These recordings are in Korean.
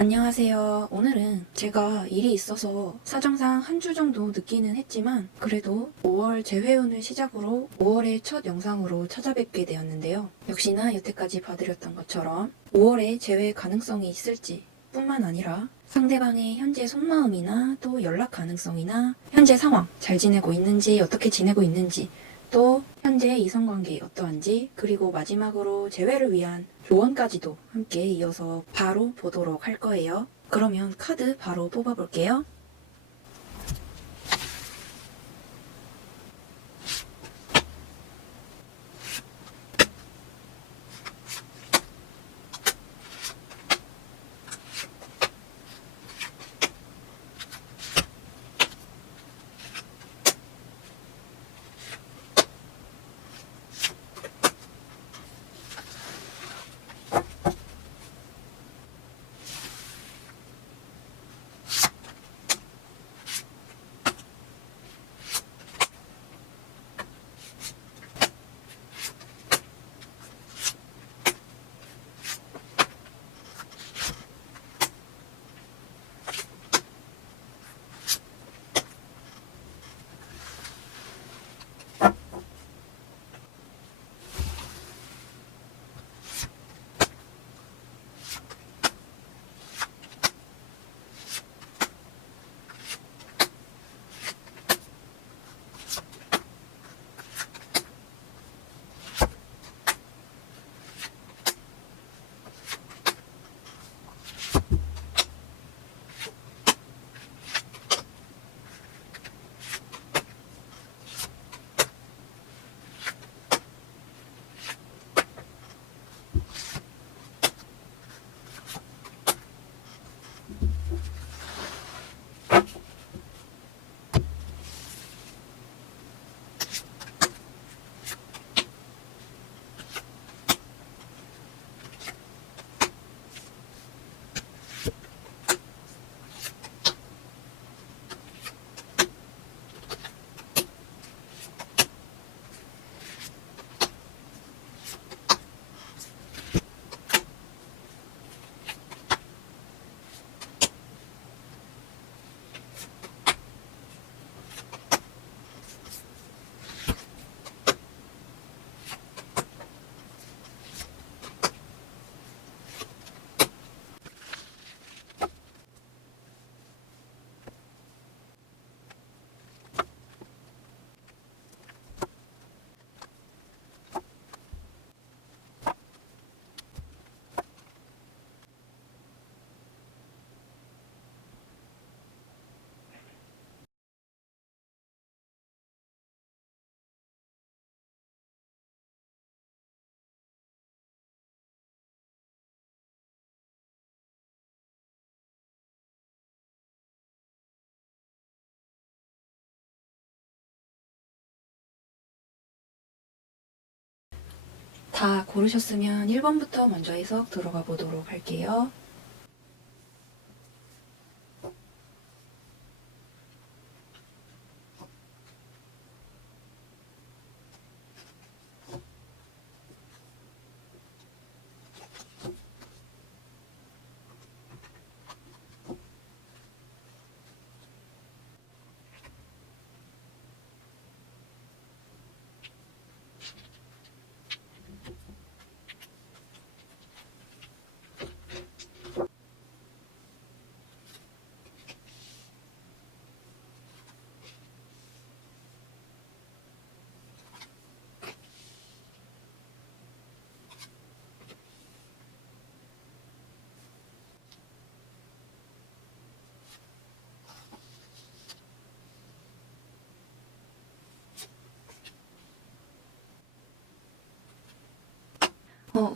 안녕하세요. 오늘은 제가 일이 있어서 사정상 한 주 정도 늦기는 했지만 그래도 5월 재회운을 시작으로 5월의 첫 영상으로 찾아뵙게 되었는데요. 역시나 여태까지 봐드렸던 것처럼 5월에 재회 가능성이 있을지 뿐만 아니라 상대방의 현재 속마음이나 또 연락 가능성이나 현재 상황, 잘 지내고 있는지 어떻게 지내고 있는지 또 현재 이성관계 어떠한지 그리고 마지막으로 재회를 위한 조언까지도 함께 이어서 바로 보도록 할 거예요. 그러면 카드 바로 뽑아볼게요. 다 고르셨으면 1번부터 먼저 해석 들어가 보도록 할게요.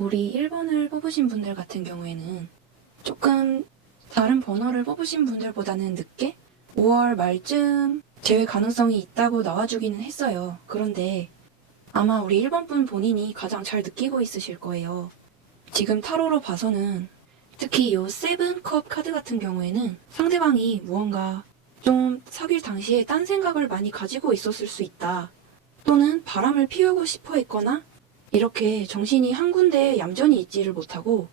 우리 1번을 뽑으신 분들 같은 경우에는 조금 다른 번호를 뽑으신 분들보다는 늦게 5월 말쯤 재회 가능성이 있다고 나와주기는 했어요. 그런데 아마 우리 1번 분 본인이 가장 잘 느끼고 있으실 거예요. 지금 타로로 봐서는 특히 요 세븐컵 카드 같은 경우에는 상대방이 무언가 좀 사귈 당시에 딴 생각을 많이 가지고 있었을 수 있다. 또는 바람을 피우고 싶어 했거나 이렇게 정신이 한 군데에 얌전히 있지를 못하고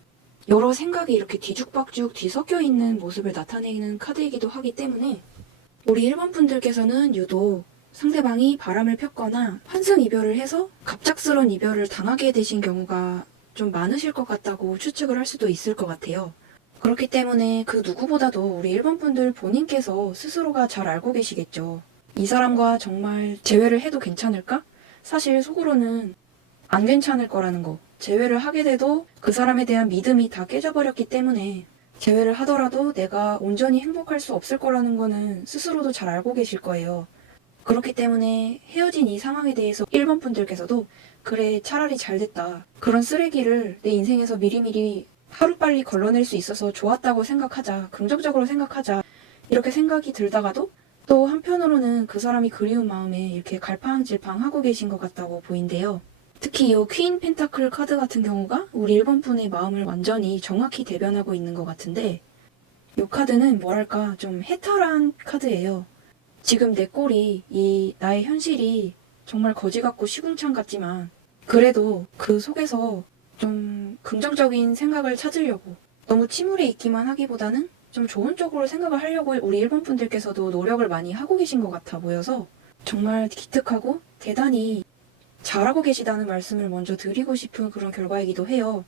여러 생각이 이렇게 뒤죽박죽 뒤섞여 있는 모습을 나타내는 카드이기도 하기 때문에 우리 1번 분들께서는 유독 상대방이 바람을 폈거나 환승 이별을 해서 갑작스러운 이별을 당하게 되신 경우가 좀 많으실 것 같다고 추측을 할 수도 있을 것 같아요. 그렇기 때문에 그 누구보다도 우리 1번 분들 본인께서 스스로가 잘 알고 계시겠죠. 이 사람과 정말 재회를 해도 괜찮을까? 사실 속으로는 안 괜찮을 거라는 거. 재회를 하게 돼도 그 사람에 대한 믿음이 다 깨져버렸기 때문에 재회를 하더라도 내가 온전히 행복할 수 없을 거라는 거는 스스로도 잘 알고 계실 거예요. 그렇기 때문에 헤어진 이 상황에 대해서 1번 분들께서도 그래 차라리 잘 됐다. 그런 쓰레기를 내 인생에서 미리미리 하루빨리 걸러낼 수 있어서 좋았다고 생각하자. 긍정적으로 생각하자. 이렇게 생각이 들다가도 또 한편으로는 그 사람이 그리운 마음에 이렇게 갈팡질팡하고 계신 것 같다고 보인대요. 특히 이 퀸 펜타클 카드 같은 경우가 우리 1번 분의 마음을 완전히 정확히 대변하고 있는 것 같은데 이 카드는 뭐랄까 좀 해탈한 카드예요. 지금 내 꼴이 이 나의 현실이 정말 거지 같고 시궁창 같지만 그래도 그 속에서 좀 긍정적인 생각을 찾으려고 너무 침울해 있기만 하기보다는 좀 좋은 쪽으로 생각을 하려고 우리 1번 분들께서도 노력을 많이 하고 계신 것 같아 보여서 정말 기특하고 대단히 잘하고 계시다는 말씀을 먼저 드리고 싶은 그런 결과이기도 해요.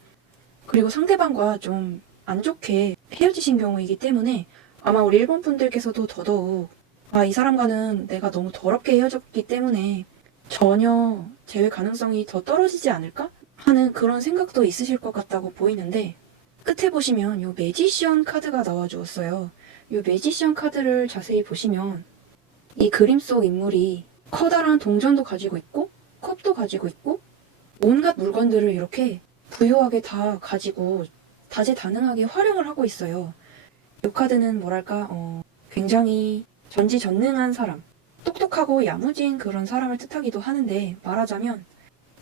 그리고 상대방과 좀 안 좋게 헤어지신 경우이기 때문에 아마 우리 1번 분들께서도 더더욱 이 사람과는 내가 너무 더럽게 헤어졌기 때문에 전혀 재회 가능성이 더 떨어지지 않을까? 하는 그런 생각도 있으실 것 같다고 보이는데 끝에 보시면 이 매지션 카드가 나와주었어요. 이 매지션 카드를 자세히 보시면 이 그림 속 인물이 커다란 동전도 가지고 있고 컵도 가지고 있고 온갖 물건들을 이렇게 부유하게 다 가지고 다재다능하게 활용을 하고 있어요. 이 카드는 뭐랄까 굉장히 전지전능한 사람, 똑똑하고 야무진 그런 사람을 뜻하기도 하는데 말하자면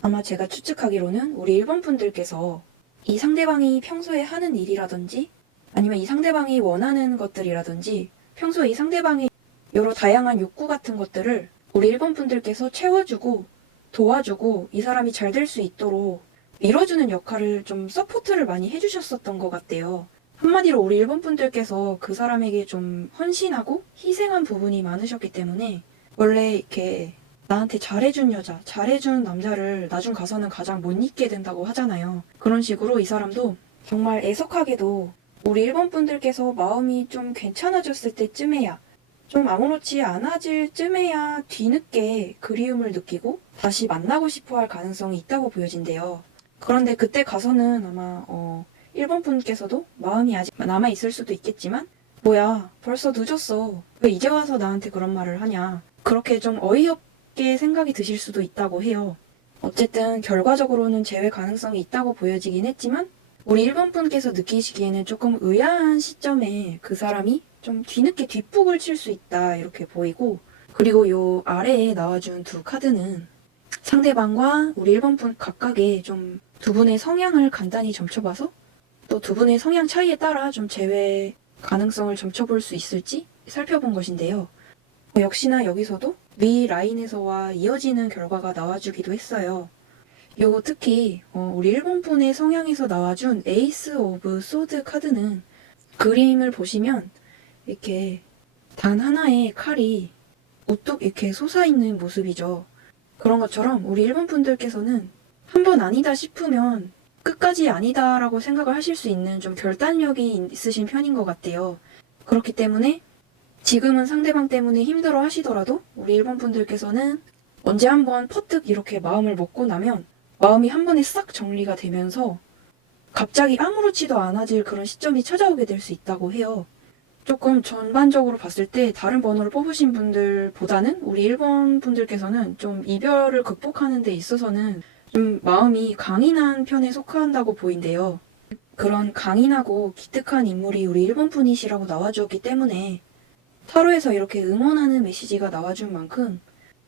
아마 제가 추측하기로는 우리 1번 분들께서 이 상대방이 평소에 하는 일이라든지 아니면 이 상대방이 원하는 것들이라든지 평소에 이 상대방의 여러 다양한 욕구 같은 것들을 우리 1번 분들께서 채워주고 도와주고 이 사람이 잘 될 수 있도록 밀어주는 역할을 좀 서포트를 많이 해주셨었던 것 같대요. 한마디로 우리 1번 분들께서 그 사람에게 좀 헌신하고 희생한 부분이 많으셨기 때문에 원래 이렇게 나한테 잘해준 여자, 잘해준 남자를 나중 가서는 가장 못 잊게 된다고 하잖아요. 그런 식으로 이 사람도 정말 애석하게도 우리 1번 분들께서 마음이 좀 괜찮아졌을 때쯤에야 좀 아무렇지 않아질 쯤에야 뒤늦게 그리움을 느끼고 다시 만나고 싶어 할 가능성이 있다고 보여진대요. 그런데 그때 가서는 아마 1번 분께서도 마음이 아직 남아있을 수도 있겠지만 뭐야 벌써 늦었어. 왜 이제 와서 나한테 그런 말을 하냐. 그렇게 좀 어이없게 생각이 드실 수도 있다고 해요. 어쨌든 결과적으로는 재회 가능성이 있다고 보여지긴 했지만 우리 1번 분께서 느끼시기에는 조금 의아한 시점에 그 사람이 좀 뒤늦게 뒷북을 칠 수 있다 이렇게 보이고 그리고 요 아래에 나와준 두 카드는 상대방과 우리 1번 분 각각의 좀 두 분의 성향을 간단히 점쳐봐서 또 두 분의 성향 차이에 따라 좀 재회 가능성을 점쳐볼 수 있을지 살펴본 것인데요. 역시나 여기서도 위 라인에서와 이어지는 결과가 나와주기도 했어요. 요거 특히 우리 1번 분의 성향에서 나와준 에이스 오브 소드 카드는 그림을 보시면 이렇게 단 하나의 칼이 우뚝 이렇게 솟아있는 모습이죠. 그런 것처럼 우리 1번 분들께서는 한 번 아니다 싶으면 끝까지 아니다라고 생각을 하실 수 있는 좀 결단력이 있으신 편인 것 같아요. 그렇기 때문에 지금은 상대방 때문에 힘들어 하시더라도 우리 1번 분들께서는 언제 한번 퍼뜩 이렇게 마음을 먹고 나면 마음이 한 번에 싹 정리가 되면서 갑자기 아무렇지도 않아질 그런 시점이 찾아오게 될 수 있다고 해요. 조금 전반적으로 봤을 때 다른 번호를 뽑으신 분들보다는 우리 1번 분들께서는 좀 이별을 극복하는 데 있어서는 좀 마음이 강인한 편에 속한다고 보인대요. 그런 강인하고 기특한 인물이 우리 1번 분이시라고 나와주었기 때문에 타로에서 이렇게 응원하는 메시지가 나와준 만큼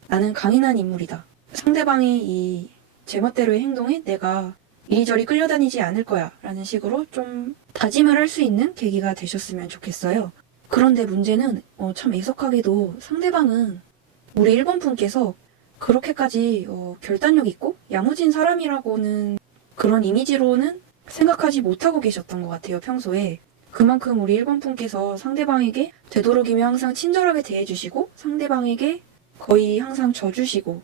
나는 강인한 인물이다. 상대방의 이 제멋대로의 행동에 내가 이리저리 끌려다니지 않을 거야 라는 식으로 좀 다짐을 할 수 있는 계기가 되셨으면 좋겠어요. 그런데 문제는 참 애석하게도 상대방은 우리 1번 분께서 그렇게까지 결단력 있고 야무진 사람이라고는 그런 이미지로는 생각하지 못하고 계셨던 것 같아요, 평소에. 그만큼 우리 1번 분께서 상대방에게 되도록이면 항상 친절하게 대해주시고 상대방에게 거의 항상 져주시고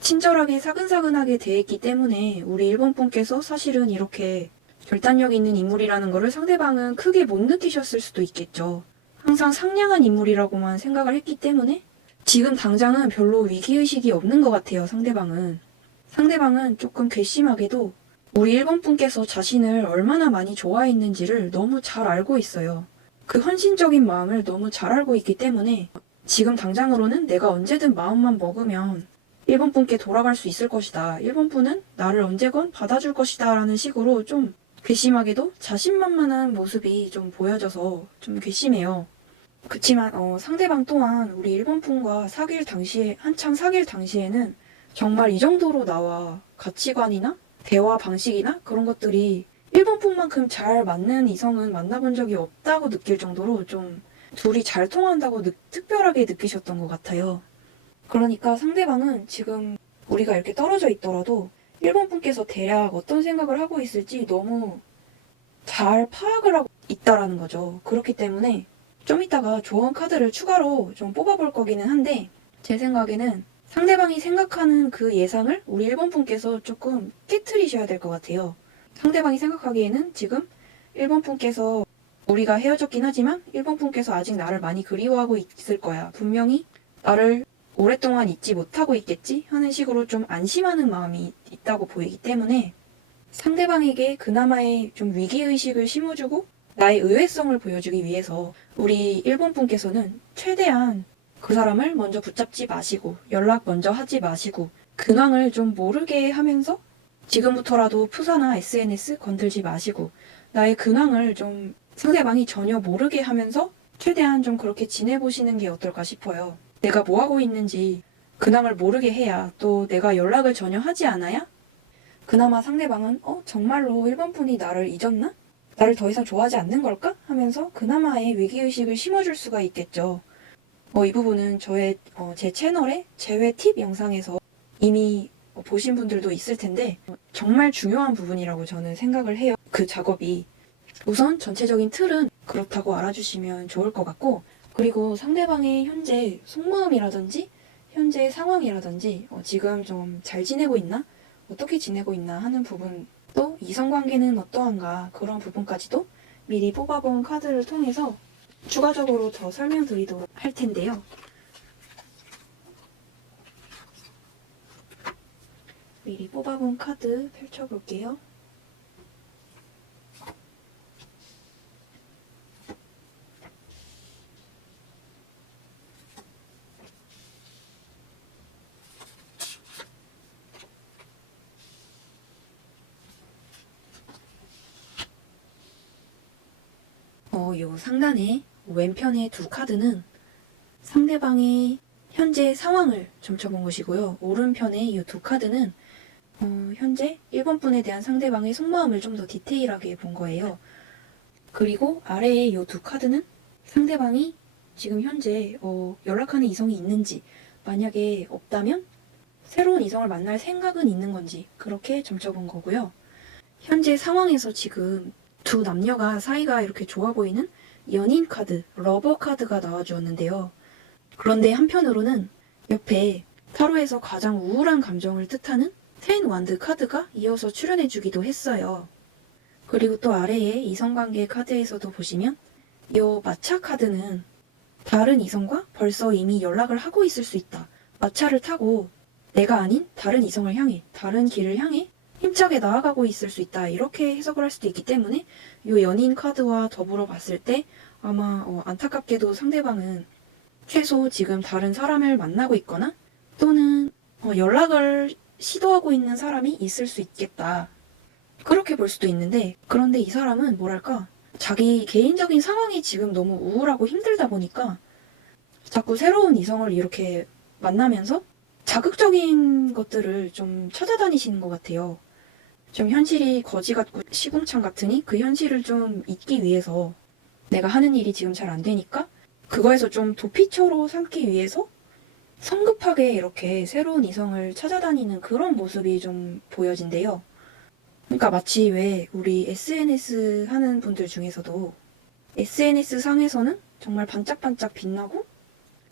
친절하게 사근사근하게 대했기 때문에 우리 1번 분께서 사실은 이렇게 결단력 있는 인물이라는 것을 상대방은 크게 못 느끼셨을 수도 있겠죠. 항상 상냥한 인물이라고만 생각을 했기 때문에 지금 당장은 별로 위기의식이 없는 것 같아요, 상대방은. 상대방은 조금 괘씸하게도 우리 1번 분께서 자신을 얼마나 많이 좋아했는지를 너무 잘 알고 있어요. 그 헌신적인 마음을 너무 잘 알고 있기 때문에 지금 당장으로는 내가 언제든 마음만 먹으면 1번 분께 돌아갈 수 있을 것이다. 1번 분은 나를 언제건 받아줄 것이다. 라는 식으로 좀 괘씸하게도 자신만만한 모습이 좀 보여져서 좀 괘씸해요. 그치만 상대방 또한 우리 1번 분과 한창 사귈 당시에는 정말 이 정도로 나와 가치관이나 대화 방식이나 그런 것들이 1번 분만큼 잘 맞는 이성은 만나본 적이 없다고 느낄 정도로 좀 둘이 잘 통한다고 특별하게 느끼셨던 것 같아요. 그러니까 상대방은 지금 우리가 이렇게 떨어져 있더라도 1번 분께서 대략 어떤 생각을 하고 있을지 너무 잘 파악을 하고 있다라는 거죠. 그렇기 때문에 좀 이따가 조언 카드를 추가로 좀 뽑아볼 거기는 한데 제 생각에는 상대방이 생각하는 그 예상을 우리 1번 분께서 조금 깨트리셔야 될 것 같아요. 상대방이 생각하기에는 지금 1번 분께서 우리가 헤어졌긴 하지만 1번 분께서 아직 나를 많이 그리워하고 있을 거야. 분명히 나를 오랫동안 잊지 못하고 있겠지? 하는 식으로 좀 안심하는 마음이 있다고 보이기 때문에 상대방에게 그나마의 좀 위기의식을 심어주고 나의 의외성을 보여주기 위해서 우리 1번 분께서는 최대한 그 사람을 먼저 붙잡지 마시고 연락 먼저 하지 마시고 근황을 좀 모르게 하면서 지금부터라도 푸사나 SNS 건들지 마시고 나의 근황을 좀 상대방이 전혀 모르게 하면서 최대한 좀 그렇게 지내보시는 게 어떨까 싶어요. 내가 뭐 하고 있는지 근황을 모르게 해야 또 내가 연락을 전혀 하지 않아야 그나마 상대방은 정말로 1번 분이 나를 잊었나? 나를 더 이상 좋아하지 않는 걸까? 하면서 그나마의 위기의식을 심어줄 수가 있겠죠. 이 부분은 제 채널의 재회 팁 영상에서 이미 보신 분들도 있을 텐데 정말 중요한 부분이라고 저는 생각을 해요. 그 작업이. 우선 전체적인 틀은 그렇다고 알아주시면 좋을 것 같고 그리고 상대방의 현재 속마음이라든지 현재 상황이라든지 지금 좀 잘 지내고 있나? 어떻게 지내고 있나 하는 부분 또 이성관계는 어떠한가 그런 부분까지도 미리 뽑아본 카드를 통해서 추가적으로 더 설명드리도록 할 텐데요. 미리 뽑아본 카드 펼쳐볼게요. 요 상단에 왼편의 두 카드는 상대방의 현재 상황을 점쳐본 것이고요. 오른편의 이 두 카드는 현재 1번 분에 대한 상대방의 속마음을 좀 더 디테일하게 본 거예요. 그리고 아래의 이 두 카드는 상대방이 지금 현재 연락하는 이성이 있는지 만약에 없다면 새로운 이성을 만날 생각은 있는 건지 그렇게 점쳐본 거고요. 현재 상황에서 지금 두 남녀가 사이가 이렇게 좋아 보이는 연인 카드, 러버 카드가 나와주었는데요. 그런데 한편으로는 옆에 타로에서 가장 우울한 감정을 뜻하는 텐 완드 카드가 이어서 출연해주기도 했어요. 그리고 또 아래에 이성관계 카드에서도 보시면 이 마차 카드는 다른 이성과 벌써 이미 연락을 하고 있을 수 있다. 마차를 타고 내가 아닌 다른 이성을 향해, 다른 길을 향해 힘차게 나아가고 있을 수 있다. 이렇게 해석을 할 수도 있기 때문에 이 연인 카드와 더불어 봤을 때 아마 안타깝게도 상대방은 최소 지금 다른 사람을 만나고 있거나 또는 연락을 시도하고 있는 사람이 있을 수 있겠다. 그렇게 볼 수도 있는데 그런데 이 사람은 뭐랄까 자기 개인적인 상황이 지금 너무 우울하고 힘들다 보니까 자꾸 새로운 이성을 이렇게 만나면서 자극적인 것들을 좀 찾아다니시는 것 같아요. 좀 현실이 거지 같고 시궁창 같으니 그 현실을 좀 잊기 위해서 내가 하는 일이 지금 잘 안 되니까 그거에서 좀 도피처로 삼기 위해서 성급하게 이렇게 새로운 이성을 찾아다니는 그런 모습이 좀 보여진대요. 그러니까 마치 왜 우리 SNS 하는 분들 중에서도 SNS 상에서는 정말 반짝반짝 빛나고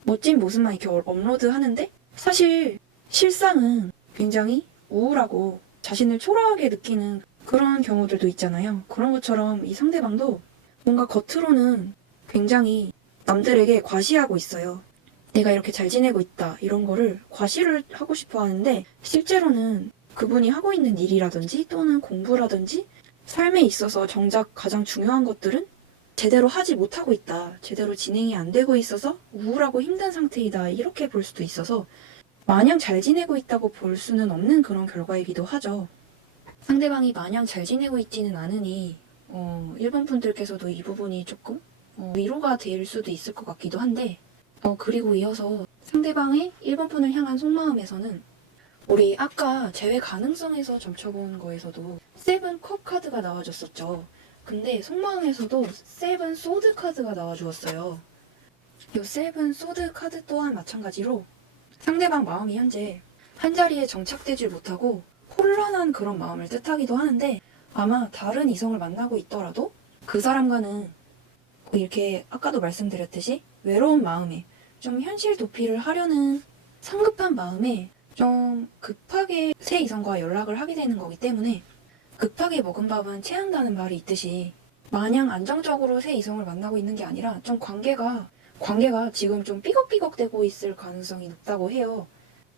멋진 모습만 이렇게 업로드 하는데 사실 실상은 굉장히 우울하고 자신을 초라하게 느끼는 그런 경우들도 있잖아요. 그런 것처럼 이 상대방도 뭔가 겉으로는 굉장히 남들에게 과시하고 있어요. 내가 이렇게 잘 지내고 있다 이런 거를 과시를 하고 싶어 하는데 실제로는 그분이 하고 있는 일이라든지 또는 공부라든지 삶에 있어서 정작 가장 중요한 것들은 제대로 하지 못하고 있다. 제대로 진행이 안 되고 있어서 우울하고 힘든 상태이다. 이렇게 볼 수도 있어서 마냥 잘 지내고 있다고 볼 수는 없는 그런 결과이기도 하죠. 상대방이 마냥 잘 지내고 있지는 않으니 일본 분들께서도 이 부분이 조금 위로가 될 수도 있을 것 같기도 한데 그리고 이어서 상대방의 일본 분을 향한 속마음에서는 우리 아까 재회 가능성에서 점쳐본 거에서도 세븐 컵 카드가 나와줬었죠. 근데 속마음에서도 세븐 소드 카드가 나와주었어요. 이 세븐 소드 카드 또한 마찬가지로 상대방 마음이 현재 한자리에 정착되질 못하고 혼란한 그런 마음을 뜻하기도 하는데 아마 다른 이성을 만나고 있더라도 그 사람과는 이렇게 아까도 말씀드렸듯이 외로운 마음에 좀 현실 도피를 하려는 성급한 마음에 좀 급하게 새 이성과 연락을 하게 되는 거기 때문에 급하게 먹은 밥은 체한다는 말이 있듯이 마냥 안정적으로 새 이성을 만나고 있는 게 아니라 좀 관계가 지금 좀 삐걱삐걱대고 있을 가능성이 높다고 해요.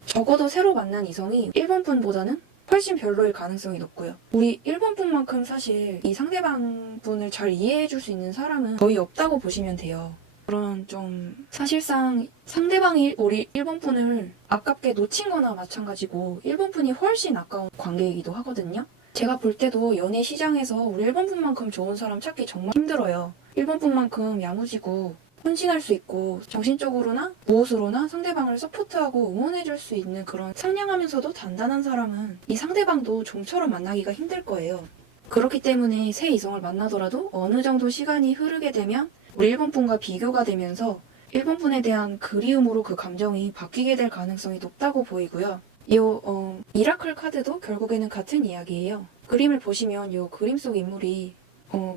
적어도 새로 만난 이성이 일본 분보다는 훨씬 별로일 가능성이 높고요. 우리 일본 분만큼 사실 이 상대방 분을 잘 이해해 줄 수 있는 사람은 거의 없다고 보시면 돼요. 그런 좀 사실상 상대방이 우리 일본 분을 아깝게 놓친 거나 마찬가지고 일본 분이 훨씬 아까운 관계이기도 하거든요. 제가 볼 때도 연애 시장에서 우리 일본 분만큼 좋은 사람 찾기 정말 힘들어요. 일본 분만큼 야무지고 헌신할 수 있고 정신적으로나 무엇으로나 상대방을 서포트하고 응원해줄 수 있는 그런 상냥하면서도 단단한 사람은 이 상대방도 좀처럼 만나기가 힘들 거예요. 그렇기 때문에 새 이성을 만나더라도 어느 정도 시간이 흐르게 되면 우리 일본 분과 비교가 되면서 일본 분에 대한 그리움으로 그 감정이 바뀌게 될 가능성이 높다고 보이고요. 이 미라클 카드도 결국에는 같은 이야기예요. 그림을 보시면 이 그림 속 인물이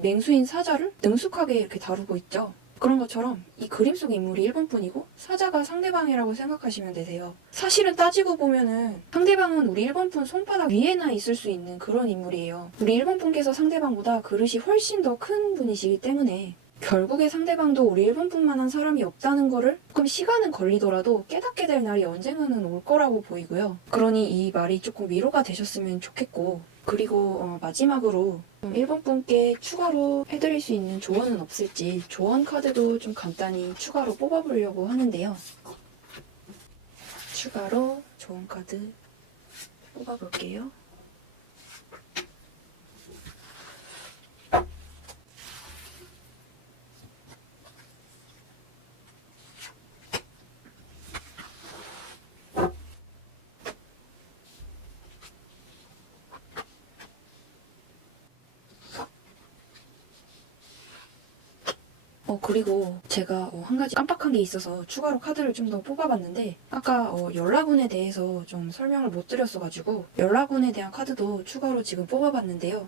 맹수인 사자를 능숙하게 이렇게 다루고 있죠. 그런 것처럼 이 그림 속 인물이 일본 분이고 사자가 상대방이라고 생각하시면 되세요. 사실은 따지고 보면은 상대방은 우리 일본 분 손바닥 위에나 있을 수 있는 그런 인물이에요. 우리 일본 분께서 상대방보다 그릇이 훨씬 더 큰 분이시기 때문에 결국에 상대방도 우리 일본 분만한 사람이 없다는 거를 조금 시간은 걸리더라도 깨닫게 될 날이 언젠가는 올 거라고 보이고요. 그러니 이 말이 조금 위로가 되셨으면 좋겠고 그리고 마지막으로 일본 분께 추가로 해드릴 수 있는 조언은 없을지 조언 카드도 좀 간단히 추가로 뽑아보려고 하는데요. 추가로 조언 카드 뽑아볼게요. 그리고 제가 한 가지 깜빡한 게 있어서 추가로 카드를 좀 더 뽑아봤는데 아까 연락운에 대해서 좀 설명을 못 드렸어가지고 연락운에 대한 카드도 추가로 지금 뽑아봤는데요.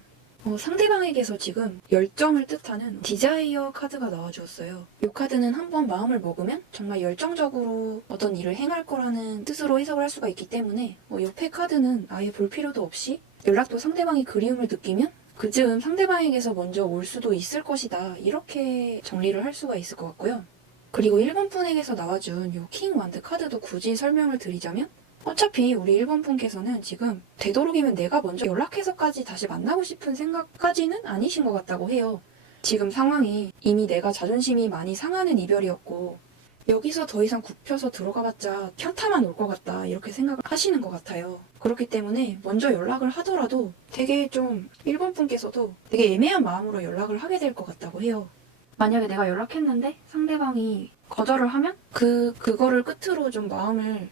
상대방에게서 지금 열정을 뜻하는 디자이어 카드가 나와주었어요. 이 카드는 한번 마음을 먹으면 정말 열정적으로 어떤 일을 행할 거라는 뜻으로 해석을 할 수가 있기 때문에 옆에 카드는 아예 볼 필요도 없이 연락도 상대방이 그리움을 느끼면 그즈음 상대방에게서 먼저 올 수도 있을 것이다. 이렇게 정리를 할 수가 있을 것 같고요. 그리고 일본 분에게서 나와준 이 킹 완드 카드도 굳이 설명을 드리자면 어차피 우리 일본 분께서는 지금 되도록이면 내가 먼저 연락해서까지 다시 만나고 싶은 생각까지는 아니신 것 같다고 해요. 지금 상황이 이미 내가 자존심이 많이 상하는 이별이었고 여기서 더 이상 굽혀서 들어가봤자 현타만 올 것 같다 이렇게 생각을 하시는 것 같아요. 그렇기 때문에 먼저 연락을 하더라도 되게 좀 일본 분께서도 되게 애매한 마음으로 연락을 하게 될 것 같다고 해요. 만약에 내가 연락했는데 상대방이 거절을 하면 그거를 끝으로 좀 마음을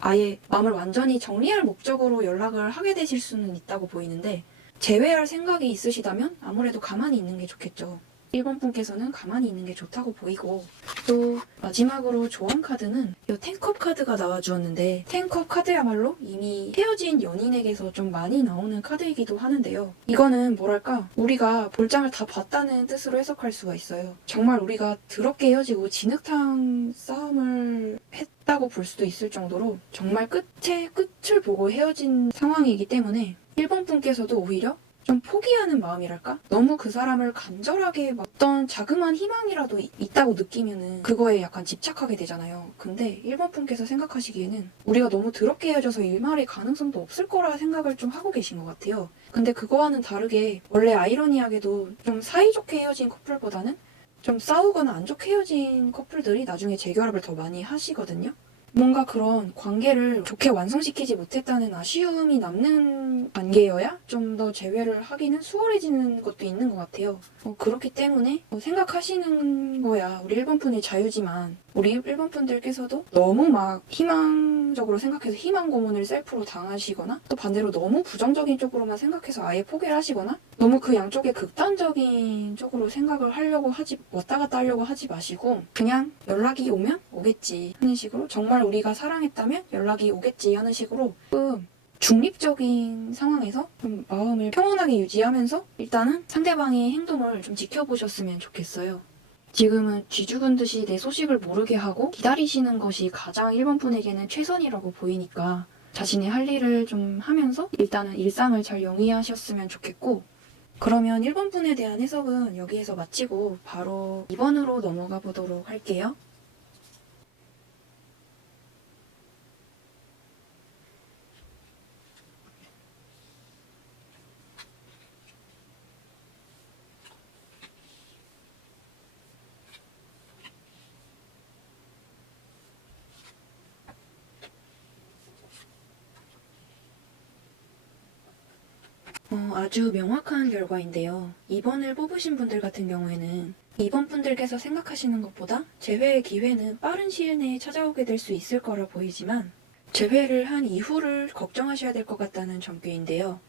완전히 정리할 목적으로 연락을 하게 되실 수는 있다고 보이는데 제외할 생각이 있으시다면 아무래도 가만히 있는 게 좋겠죠. 1번 분께서는 가만히 있는 게 좋다고 보이고, 또 마지막으로 조언 카드는 이 텐컵 카드가 나와주었는데, 텐컵 카드야말로 이미 헤어진 연인에게서 좀 많이 나오는 카드이기도 하는데요. 이거는 뭐랄까, 우리가 볼장을 다 봤다는 뜻으로 해석할 수가 있어요. 정말 우리가 더럽게 헤어지고 진흙탕 싸움을 했다고 볼 수도 있을 정도로 정말 끝에 끝을 보고 헤어진 상황이기 때문에 1번 분께서도 오히려 좀 포기하는 마음이랄까? 너무 그 사람을 간절하게 어떤 자그마한 희망이라도 있다고 느끼면은 그거에 약간 집착하게 되잖아요. 근데 1번 분께서 생각하시기에는 우리가 너무 더럽게 헤어져서 일말의 가능성도 없을 거라 생각을 좀 하고 계신 것 같아요. 근데 그거와는 다르게 원래 아이러니하게도 좀 사이좋게 헤어진 커플보다는 좀 싸우거나 안 좋게 헤어진 커플들이 나중에 재결합을 더 많이 하시거든요. 뭔가 그런 관계를 좋게 완성시키지 못했다는 아쉬움이 남는 관계여야 좀 더 재회를 하기는 수월해지는 것도 있는 것 같아요. 그렇기 때문에 생각하시는 거야. 우리 1번 분의 자유지만 우리 1번 분들께서도 너무 막 희망적으로 생각해서 희망 고문을 셀프로 당하시거나 또 반대로 너무 부정적인 쪽으로만 생각해서 아예 포기를 하시거나 너무 그 양쪽에 극단적인 쪽으로 생각을 하려고 왔다 갔다 하려고 하지 마시고 그냥 연락이 오면 오겠지 하는 식으로 정말 우리가 사랑했다면 연락이 오겠지 하는 식으로 중립적인 상황에서 좀 마음을 평온하게 유지하면서 일단은 상대방의 행동을 좀 지켜보셨으면 좋겠어요. 지금은 쥐 죽은 듯이 내 소식을 모르게 하고 기다리시는 것이 가장 1번 분에게는 최선이라고 보이니까 자신의 할 일을 좀 하면서 일단은 일상을 잘 영위하셨으면 좋겠고 그러면 1번 분에 대한 해석은 여기에서 마치고 바로 2번으로 넘어가 보도록 할게요. 아주 명확한 결과인데요. 2번을 뽑으신 분들 같은 경우에는 2번 분들께서 생각하시는 것보다 재회의 기회는 빠른 시일 내에 찾아오게 될 수 있을 거라 보이지만 재회를 한 이후를 걱정하셔야 될 것 같다는 점괘인데요.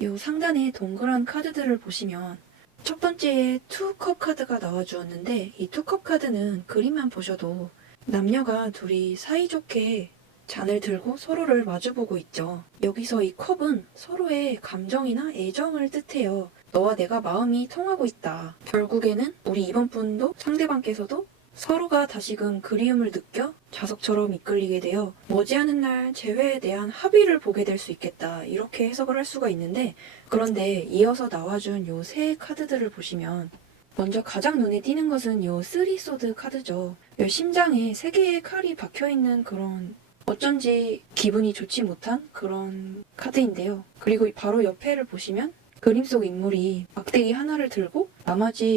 이 상단에 동그란 카드들을 보시면 첫 번째에 투컵 카드가 나와주었는데 이 투컵 카드는 그림만 보셔도 남녀가 둘이 사이좋게 잔을 들고 서로를 마주보고 있죠. 여기서 이 컵은 서로의 감정이나 애정을 뜻해요. 너와 내가 마음이 통하고 있다. 결국에는 우리 이번 분도 상대방께서도 서로가 다시금 그리움을 느껴 자석처럼 이끌리게 되어 머지않은 날 재회에 대한 합의를 보게 될 수 있겠다. 이렇게 해석을 할 수가 있는데 그런데 이어서 나와준 요 세 카드들을 보시면 먼저 가장 눈에 띄는 것은 요 쓰리소드 카드죠. 요 심장에 세 개의 칼이 박혀있는 그런 어쩐지 기분이 좋지 못한 그런 카드인데요. 그리고 바로 옆에를 보시면 그림 속 인물이 막대기 하나를 들고 나머지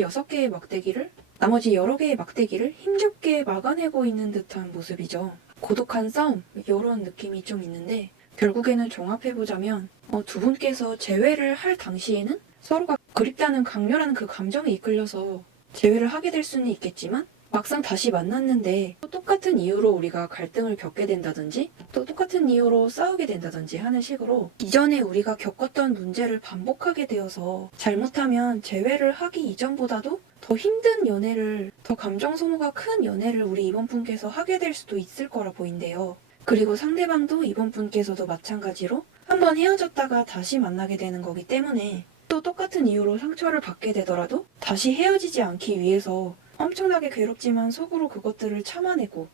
여러 개의 막대기를 힘겹게 막아내고 있는 듯한 모습이죠. 고독한 싸움, 이런 느낌이 좀 있는데 결국에는 종합해보자면 두 분께서 재회를 할 당시에는 서로가 그립다는 강렬한 그 감정에 이끌려서 재회를 하게 될 수는 있겠지만 막상 다시 만났는데 또 똑같은 이유로 우리가 갈등을 겪게 된다든지 또 똑같은 이유로 싸우게 된다든지 하는 식으로 이전에 우리가 겪었던 문제를 반복하게 되어서 잘못하면 재회를 하기 이전보다도 더 힘든 연애를, 더 감정 소모가 큰 연애를 우리 이번 분께서 하게 될 수도 있을 거라 보인대요. 그리고 상대방도 이번 분께서도 마찬가지로 한번 헤어졌다가 다시 만나게 되는 거기 때문에 또 똑같은 이유로 상처를 받게 되더라도 다시 헤어지지 않기 위해서 엄청나게 괴롭지만 속으로 그것들을 참아내고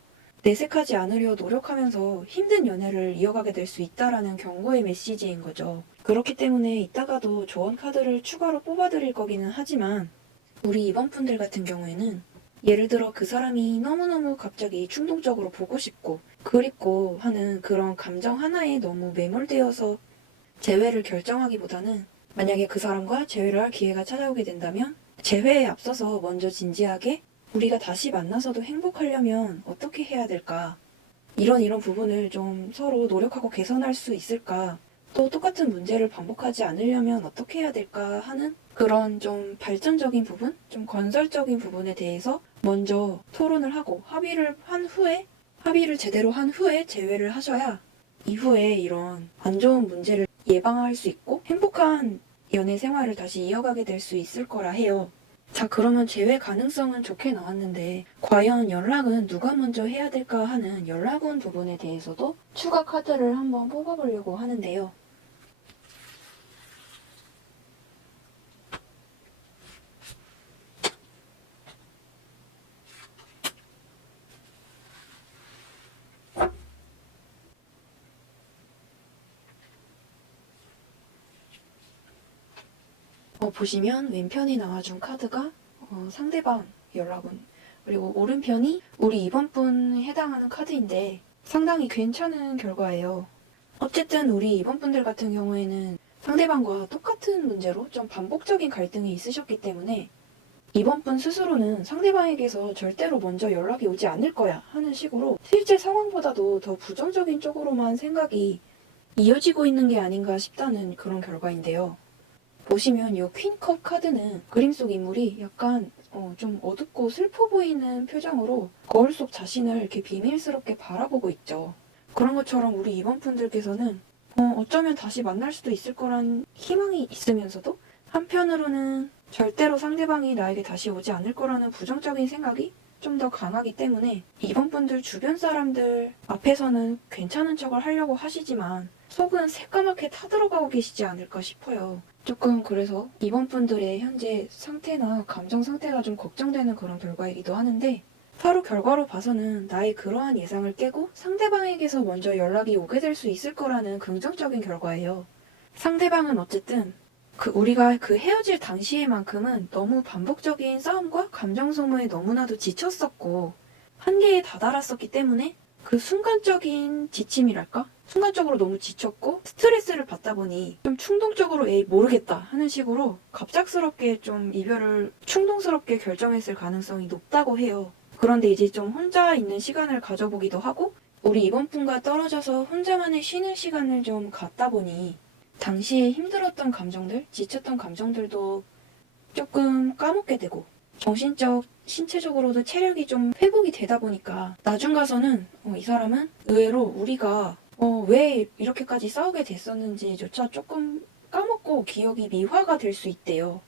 내색하지 않으려 노력하면서 힘든 연애를 이어가게 될 수 있다라는 경고의 메시지인 거죠. 그렇기 때문에 이따가도 조언 카드를 추가로 뽑아드릴 거기는 하지만 우리 이번 분들 같은 경우에는 예를 들어 그 사람이 너무너무 갑자기 충동적으로 보고 싶고 그립고 하는 그런 감정 하나에 너무 매몰되어서 재회를 결정하기보다는 만약에 그 사람과 재회를 할 기회가 찾아오게 된다면 재회에 앞서서 먼저 진지하게 우리가 다시 만나서도 행복하려면 어떻게 해야 될까? 이런 부분을 좀 서로 노력하고 개선할 수 있을까? 또 똑같은 문제를 반복하지 않으려면 어떻게 해야 될까 하는 그런 좀 발전적인 부분, 좀 건설적인 부분에 대해서 먼저 토론을 하고 합의를 제대로 한 후에 재회를 하셔야 이후에 이런 안 좋은 문제를 예방할 수 있고 행복한 연애 생활을 다시 이어가게 될 수 있을 거라 해요. 자, 그러면 재회 가능성은 좋게 나왔는데 과연 연락은 누가 먼저 해야 될까 하는 연락원 부분에 대해서도 추가 카드를 한번 뽑아보려고 하는데요. 보시면 왼편이 나와준 카드가 상대방 연락원, 그리고 오른편이 우리 이번 분에 해당하는 카드인데 상당히 괜찮은 결과예요. 어쨌든 우리 이번 분들 같은 경우에는 상대방과 똑같은 문제로 좀 반복적인 갈등이 있으셨기 때문에 이번 분 스스로는 상대방에게서 절대로 먼저 연락이 오지 않을 거야 하는 식으로 실제 상황보다도 더 부정적인 쪽으로만 생각이 이어지고 있는 게 아닌가 싶다는 그런 결과인데요. 보시면 이 퀸컵 카드는 그림 속 인물이 약간 좀 어둡고 슬퍼 보이는 표정으로 거울 속 자신을 이렇게 비밀스럽게 바라보고 있죠. 그런 것처럼 우리 이번 분들께서는 어쩌면 다시 만날 수도 있을 거란 희망이 있으면서도 한편으로는 절대로 상대방이 나에게 다시 오지 않을 거라는 부정적인 생각이 좀 더 강하기 때문에 이번 분들 주변 사람들 앞에서는 괜찮은 척을 하려고 하시지만 속은 새까맣게 타들어가고 계시지 않을까 싶어요. 조금 그래서 이번 분들의 현재 상태나 감정 상태가 좀 걱정되는 그런 결과이기도 하는데 바로 결과로 봐서는 나의 그러한 예상을 깨고 상대방에게서 먼저 연락이 오게 될 수 있을 거라는 긍정적인 결과예요. 상대방은 어쨌든 우리가 그 헤어질 당시에만큼은 너무 반복적인 싸움과 감정 소모에 너무나도 지쳤었고 한계에 다다랐었기 때문에 그 순간적인 지침이랄까? 순간적으로 너무 지쳤고 스트레스를 받다 보니 좀 충동적으로 에이 모르겠다 하는 식으로 갑작스럽게 좀 이별을 충동스럽게 결정했을 가능성이 높다고 해요. 그런데 이제 좀 혼자 있는 시간을 가져보기도 하고 우리 이번 분과 떨어져서 혼자만의 쉬는 시간을 좀 갖다 보니 당시에 힘들었던 감정들, 지쳤던 감정들도 조금 까먹게 되고 정신적, 신체적으로도 체력이 좀 회복이 되다 보니까 나중 가서는 이 사람은 의외로 우리가 왜 이렇게까지 싸우게 됐었는지조차 조금 까먹고 기억이 미화가 될 수 있대요.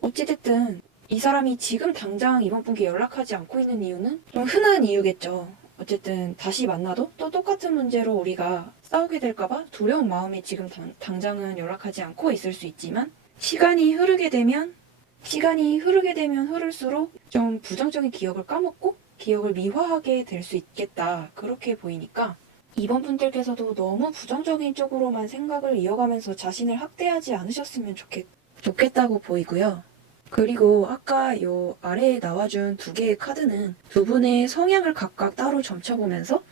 어찌됐든 이 사람이 지금 당장 이번 분께 연락하지 않고 있는 이유는 좀 흔한 이유겠죠. 어쨌든 다시 만나도 또 똑같은 문제로 우리가 싸우게 될까봐 두려운 마음에 지금 당장은 연락하지 않고 있을 수 있지만 시간이 흐르게 되면 흐를수록 좀 부정적인 기억을 까먹고 기억을 미화하게 될 수 있겠다. 그렇게 보이니까 이번 분들께서도 너무 부정적인 쪽으로만 생각을 이어가면서 자신을 학대하지 않으셨으면 좋겠다고 보이고요. 그리고 아까 요 아래에 나와준 두 개의 카드는 두 분의 성향을 각각 따로 점쳐보면서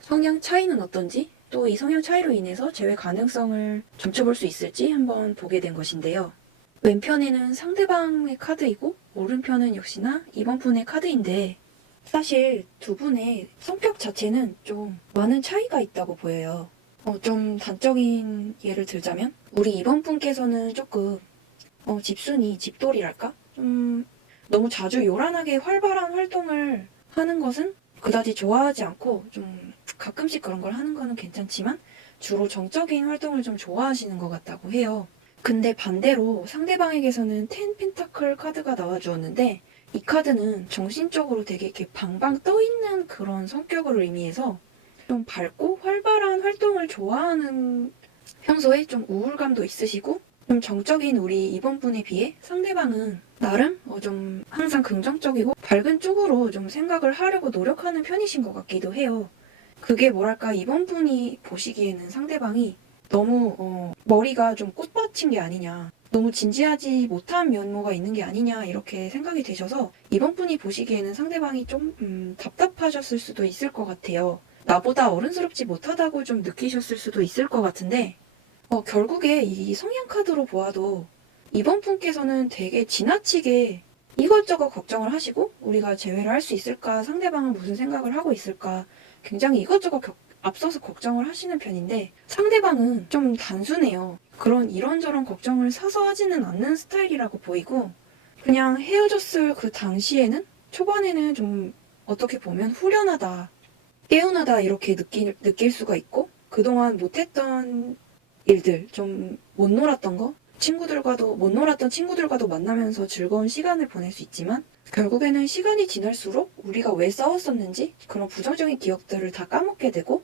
성향 차이는 어떤지 또 이 성향 차이로 인해서 재회 가능성을 점쳐볼 수 있을지 한번 보게 된 것인데요. 왼편에는 상대방의 카드이고 오른편은 역시나 이번 분의 카드인데 사실 두 분의 성격 자체는 좀 많은 차이가 있다고 보여요. 좀 단적인 예를 들자면 우리 이번 분께서는 조금 집순이, 집돌이랄까? 좀 너무 자주 요란하게 활발한 활동을 하는 것은 그다지 좋아하지 않고 좀 가끔씩 그런 걸 하는 거는 괜찮지만 주로 정적인 활동을 좀 좋아하시는 것 같다고 해요. 근데 반대로 상대방에게서는 텐 펜타클 카드가 나와주었는데 이 카드는 정신적으로 되게 이렇게 방방 떠있는 그런 성격을 의미해서 좀 밝고 활발한 활동을 좋아하는 평소에 좀 우울감도 있으시고 좀 정적인 우리 이번 분에 비해 상대방은 나름 좀 항상 긍정적이고 밝은 쪽으로 좀 생각을 하려고 노력하는 편이신 것 같기도 해요. 그게 뭐랄까 이번 분이 보시기에는 상대방이 너무 머리가 좀 꽃받친 게 아니냐, 너무 진지하지 못한 면모가 있는 게 아니냐 이렇게 생각이 되셔서 이번 분이 보시기에는 상대방이 좀 답답하셨을 수도 있을 것 같아요. 나보다 어른스럽지 못하다고 좀 느끼셨을 수도 있을 것 같은데 결국에 이 성향 카드로 보아도 이번 분께서는 되게 지나치게 이것저것 걱정을 하시고 우리가 재회를 할 수 있을까, 상대방은 무슨 생각을 하고 있을까 굉장히 이것저것 앞서서 걱정을 하시는 편인데 상대방은 좀 단순해요. 그런 이런저런 걱정을 사서 하지는 않는 스타일이라고 보이고 그냥 헤어졌을 그 당시에는 초반에는 좀 어떻게 보면 후련하다, 개운하다 이렇게 느낄 수가 있고 그동안 못했던 일들, 좀 못 놀았던 거, 친구들과도 못 놀았던 친구들과도 만나면서 즐거운 시간을 보낼 수 있지만 결국에는 시간이 지날수록 우리가 왜 싸웠었는지 그런 부정적인 기억들을 다 까먹게 되고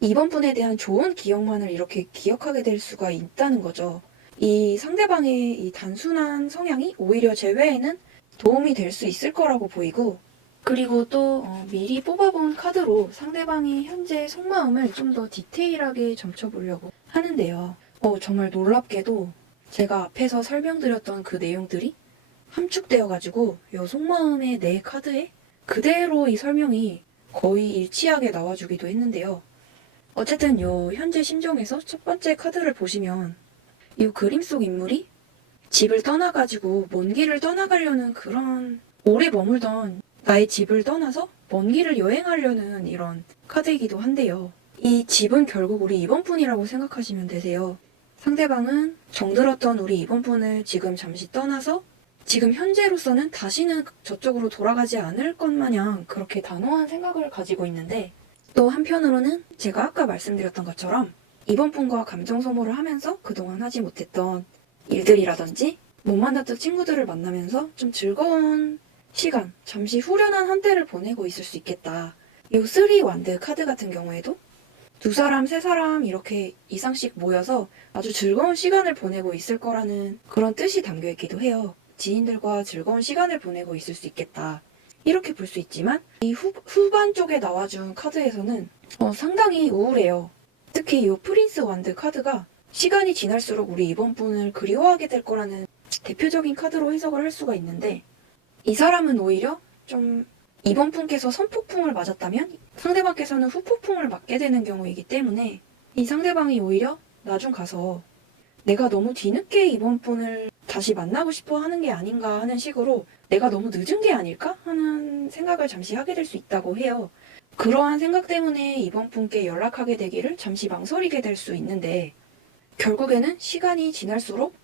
이번 분에 대한 좋은 기억만을 이렇게 기억하게 될 수가 있다는 거죠. 이 상대방의 이 단순한 성향이 오히려 재회에는 도움이 될 수 있을 거라고 보이고 그리고 또 미리 뽑아본 카드로 상대방의 현재 속마음을 좀 더 디테일하게 점쳐보려고 하는데요. 정말 놀랍게도 제가 앞에서 설명드렸던 그 내용들이 함축되어가지고 이 속마음의 네 카드에 그대로 이 설명이 거의 일치하게 나와주기도 했는데요. 어쨌든 요 현재 심정에서 첫 번째 카드를 보시면 이 그림 속 인물이 집을 떠나가지고 먼 길을 떠나가려는 그런 오래 머물던 나의 집을 떠나서 먼 길을 여행하려는 이런 카드이기도 한데요. 이 집은 결국 우리 이번 분이라고 생각하시면 되세요. 상대방은 정들었던 우리 이번 분을 지금 잠시 떠나서 지금 현재로서는 다시는 저쪽으로 돌아가지 않을 것 마냥 그렇게 단호한 생각을 가지고 있는데 또 한편으로는 제가 아까 말씀드렸던 것처럼 이번 분과 감정 소모를 하면서 그동안 하지 못했던 일들이라든지 못 만났던 친구들을 만나면서 좀 즐거운 시간, 잠시 후련한 한때를 보내고 있을 수 있겠다. 이 3완드 카드 같은 경우에도 두 사람, 세 사람 이렇게 이상씩 모여서 아주 즐거운 시간을 보내고 있을 거라는 그런 뜻이 담겨 있기도 해요. 지인들과 즐거운 시간을 보내고 있을 수 있겠다. 이렇게 볼 수 있지만 이 후반 쪽에 나와준 카드에서는 상당히 우울해요. 특히 이 프린스 완드 카드가 시간이 지날수록 우리 이번 분을 그리워하게 될 거라는 대표적인 카드로 해석을 할 수가 있는데 이 사람은 오히려 좀 이번 분께서 선폭풍을 맞았다면 상대방께서는 후폭풍을 맞게 되는 경우이기 때문에 이 상대방이 오히려 나중 가서 내가 너무 뒤늦게 이번 분을 다시 만나고 싶어 하는 게 아닌가 하는 식으로 내가 너무 늦은 게 아닐까 하는 생각을 잠시 하게 될 수 있다고 해요. 그러한 생각 때문에 이번 분께 연락하게 되기를 잠시 망설이게 될 수 있는데 결국에는 시간이 지날수록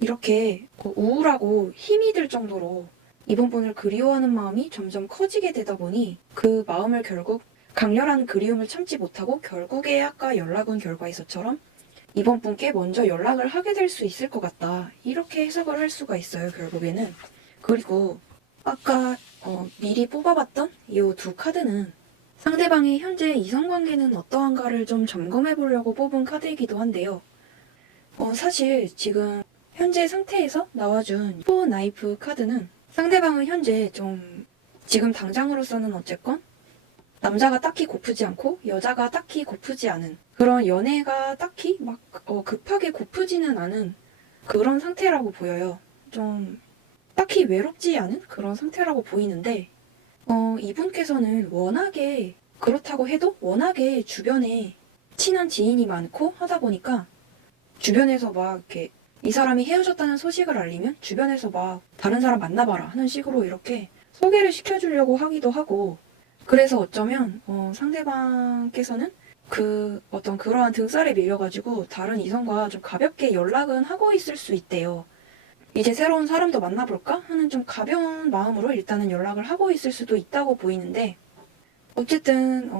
이렇게 우울하고 힘이 들 정도로 이번 분을 그리워하는 마음이 점점 커지게 되다 보니 그 마음을 결국 강렬한 그리움을 참지 못하고 결국에 아까 연락 온 결과에서처럼 이번 분께 먼저 연락을 하게 될 수 있을 것 같다. 이렇게 해석을 할 수가 있어요, 결국에는. 그리고 아까 미리 뽑아봤던 이 두 카드는 상대방의 현재 이성관계는 어떠한가를 좀 점검해 보려고 뽑은 카드이기도 한데요. 사실 지금 현재 상태에서 나와준 4 나이프 카드는 상대방은 현재 좀 지금 당장으로서는 어쨌건 남자가 딱히 고프지 않고 여자가 딱히 고프지 않은 그런 연애가 딱히 막 급하게 고프지는 않은 그런 상태라고 보여요. 좀 딱히 외롭지 않은 그런 상태라고 보이는데 이분께서는 워낙에 그렇다고 해도 워낙에 주변에 친한 지인이 많고 하다 보니까 주변에서 막 이렇게 이 사람이 헤어졌다는 소식을 알리면 주변에서 막 다른 사람 만나봐라 하는 식으로 이렇게 소개를 시켜주려고 하기도 하고 그래서 어쩌면 상대방께서는 그 어떤 그러한 등살에 밀려가지고 다른 이성과 좀 가볍게 연락은 하고 있을 수 있대요. 이제 새로운 사람도 만나볼까 하는 좀 가벼운 마음으로 일단은 연락을 하고 있을 수도 있다고 보이는데 어쨌든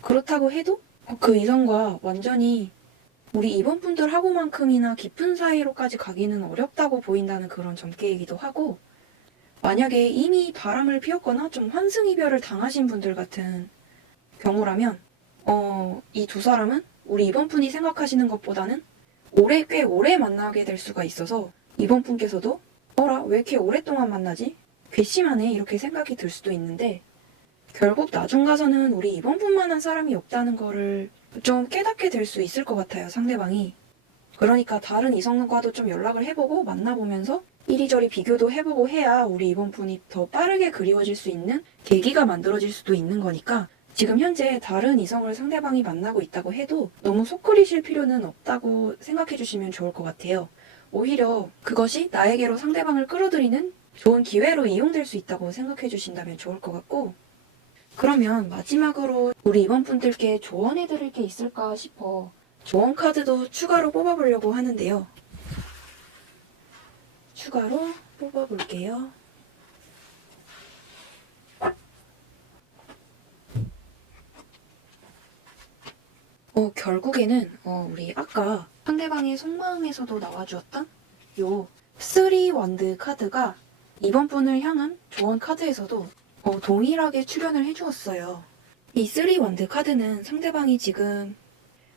그렇다고 해도 그 이성과 완전히 우리 이번 분들하고만큼이나 깊은 사이로까지 가기는 어렵다고 보인다는 그런 점괘이기도 하고 만약에 이미 바람을 피웠거나 좀 환승이별을 당하신 분들 같은 경우라면 이 두 사람은 우리 이번 분이 생각하시는 것보다는 꽤 오래 만나게 될 수가 있어서 이번 분께서도 왜 이렇게 오랫동안 만나지? 괘씸하네 이렇게 생각이 들 수도 있는데 결국 나중 가서는 우리 이번 분만한 사람이 없다는 거를 좀 깨닫게 될 수 있을 것 같아요, 상대방이. 그러니까 다른 이성과도 좀 연락을 해보고 만나보면서 이리저리 비교도 해보고 해야 우리 이번 분이 더 빠르게 그리워질 수 있는 계기가 만들어질 수도 있는 거니까 지금 현재 다른 이성을 상대방이 만나고 있다고 해도 너무 속 끓이실 필요는 없다고 생각해 주시면 좋을 것 같아요. 오히려 그것이 나에게로 상대방을 끌어들이는 좋은 기회로 이용될 수 있다고 생각해 주신다면 좋을 것 같고 그러면 마지막으로 우리 이번 분들께 조언해 드릴 게 있을까 싶어 조언 카드도 추가로 뽑아보려고 하는데요. 추가로 뽑아볼게요. 결국에는 우리 아까 상대방의 속마음에서도 나와주었던 요 쓰리 원드 카드가 이번 분을 향한 조언 카드에서도 동일하게 출연을 해주었어요. 이 쓰리 원드 카드는 상대방이 지금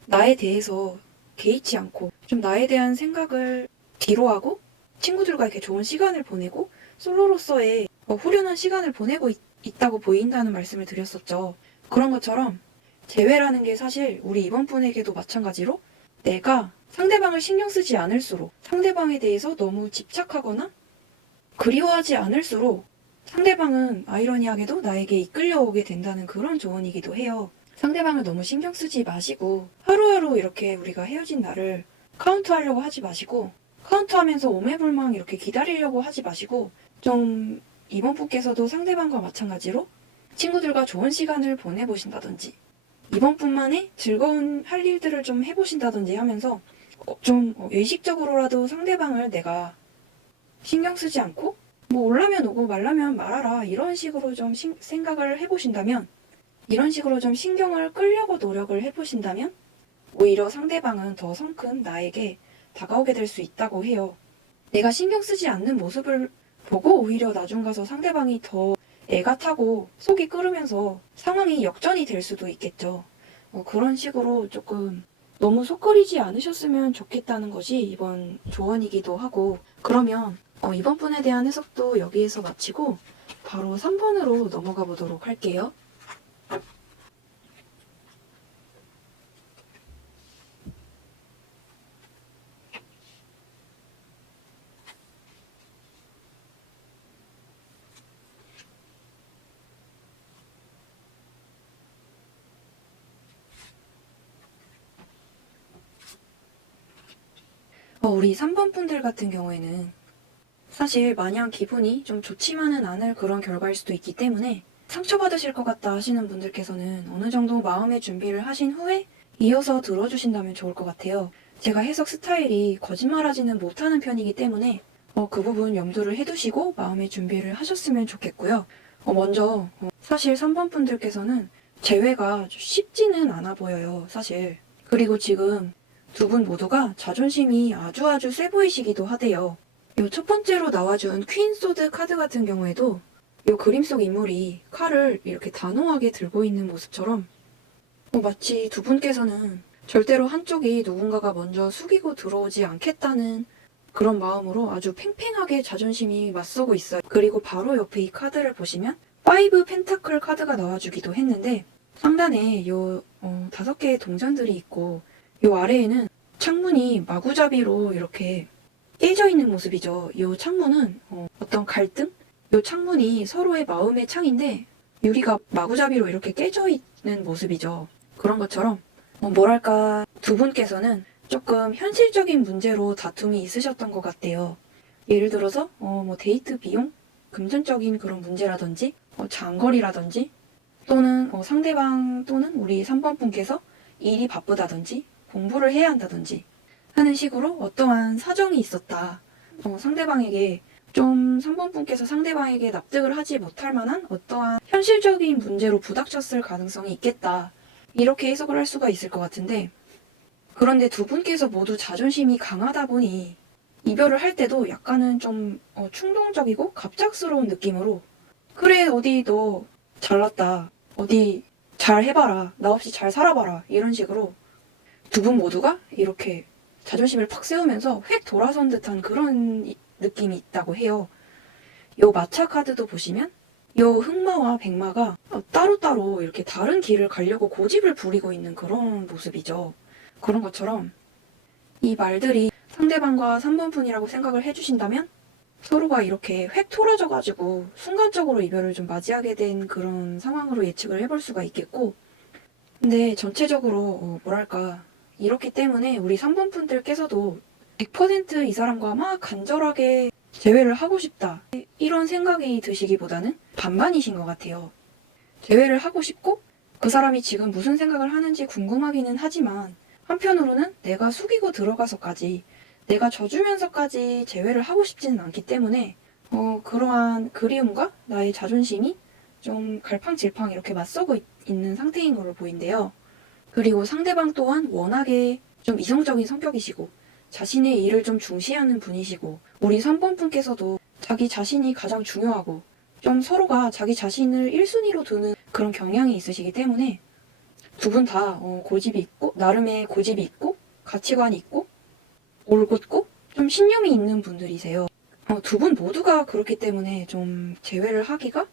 나에 대해서 개의치 않고 좀 나에 대한 생각을 뒤로 하고 친구들과 이렇게 좋은 시간을 보내고 솔로로서의 후련한 시간을 보내고 있다고 보인다는 말씀을 드렸었죠. 그런 것처럼 재회라는 게 사실 우리 이번 분에게도 마찬가지로 내가 상대방을 신경 쓰지 않을수록 상대방에 대해서 너무 집착하거나 그리워하지 않을수록 상대방은 아이러니하게도 나에게 이끌려오게 된다는 그런 조언이기도 해요. 상대방을 너무 신경 쓰지 마시고 하루하루 이렇게 우리가 헤어진 날을 카운트하려고 하지 마시고 카운트하면서 오매불망 이렇게 기다리려고 하지 마시고 좀 이번 분께서도 상대방과 마찬가지로 친구들과 좋은 시간을 보내보신다든지 이번 분만의 즐거운 할 일들을 좀 해보신다든지 하면서 좀 의식적으로라도 상대방을 내가 신경 쓰지 않고 뭐 올라면 오고 말라면 말아라 이런 식으로 좀 생각을 해보신다면 이런 식으로 좀 신경을 끌려고 노력을 해보신다면 오히려 상대방은 더 성큰 나에게 다가오게 될 수 있다고 해요. 내가 신경 쓰지 않는 모습을 보고 오히려 나중 가서 상대방이 더 애가 타고 속이 끓으면서 상황이 역전이 될 수도 있겠죠. 그런 식으로 조금 너무 속끓이지 않으셨으면 좋겠다는 것이 이번 조언이기도 하고 그러면 이번 분에 대한 해석도 여기에서 마치고 바로 3번으로 넘어가 보도록 할게요. 우리 3번 분들 같은 경우에는 사실 마냥 기분이 좀 좋지만은 않을 그런 결과일 수도 있기 때문에 상처받으실 것 같다 하시는 분들께서는 어느 정도 마음의 준비를 하신 후에 이어서 들어주신다면 좋을 것 같아요. 제가 해석 스타일이 거짓말하지는 못하는 편이기 때문에 그 부분 염두를 해두시고 마음의 준비를 하셨으면 좋겠고요. 먼저 사실 3번 분들께서는 재회가 쉽지는 않아 보여요, 사실. 그리고 지금 두 분 모두가 자존심이 아주 세 보이시기도 하대요. 요 첫 번째로 나와준 퀸 소드 카드 같은 경우에도 요 그림 속 인물이 칼을 이렇게 단호하게 들고 있는 모습처럼 마치 두 분께서는 절대로 한쪽이 누군가가 먼저 숙이고 들어오지 않겠다는 그런 마음으로 아주 팽팽하게 자존심이 맞서고 있어요. 그리고 바로 옆에 이 카드를 보시면 5 펜타클 카드가 나와주기도 했는데 상단에 요 5개의 동전들이 있고 요 아래에는 창문이 마구잡이로 이렇게 깨져 있는 모습이죠. 이 창문은 어떤 갈등? 이 창문이 서로의 마음의 창인데 유리가 마구잡이로 이렇게 깨져 있는 모습이죠. 그런 것처럼 뭐랄까 두 분께서는 조금 현실적인 문제로 다툼이 있으셨던 것 같아요. 예를 들어서 뭐 데이트 비용, 금전적인 그런 문제라든지 장거리라든지 또는 상대방 또는 우리 3번 분께서 일이 바쁘다든지 공부를 해야 한다든지 하는 식으로 어떠한 사정이 있었다. 상대방에게 좀 3번 분께서 상대방에게 납득을 하지 못할 만한 어떠한 현실적인 문제로 부닥쳤을 가능성이 있겠다. 이렇게 해석을 할 수가 있을 것 같은데 그런데 두 분께서 모두 자존심이 강하다 보니 이별을 할 때도 약간은 좀 충동적이고 갑작스러운 느낌으로 그래 어디 너 잘났다. 어디 잘 해봐라. 나 없이 잘 살아봐라. 이런 식으로 두 분 모두가 이렇게 자존심을 팍 세우면서 획 돌아선 듯한 그런 느낌이 있다고 해요. 요 마차 카드도 보시면 요 흑마와 백마가 따로따로 이렇게 다른 길을 가려고 고집을 부리고 있는 그런 모습이죠. 그런 것처럼 이 말들이 상대방과 3번 분이라고 생각을 해주신다면 서로가 이렇게 획 토라져가지고 순간적으로 이별을 좀 맞이하게 된 그런 상황으로 예측을 해볼 수가 있겠고 근데 전체적으로 뭐랄까 이렇기 때문에 우리 3번 분들께서도 100% 이 사람과 막 간절하게 재회를 하고 싶다 이런 생각이 드시기보다는 반반이신 것 같아요. 재회를 하고 싶고 그 사람이 지금 무슨 생각을 하는지 궁금하기는 하지만 한편으로는 내가 숙이고 들어가서까지 내가 져주면서까지 재회를 하고 싶지는 않기 때문에 그러한 그리움과 나의 자존심이 좀 갈팡질팡 이렇게 맞서고 있는 상태인 걸로 보인대요. 그리고 상대방 또한 워낙에 좀 이성적인 성격이시고 자신의 일을 좀 중시하는 분이시고 우리 3번 분께서도 자기 자신이 가장 중요하고 좀 서로가 자기 자신을 1순위로 두는 그런 경향이 있으시기 때문에 두 분 다 고집이 있고 나름의 고집이 있고 가치관이 있고 올곧고 좀 신념이 있는 분들이세요. 두 분 모두가 그렇기 때문에 좀 재회를 하기가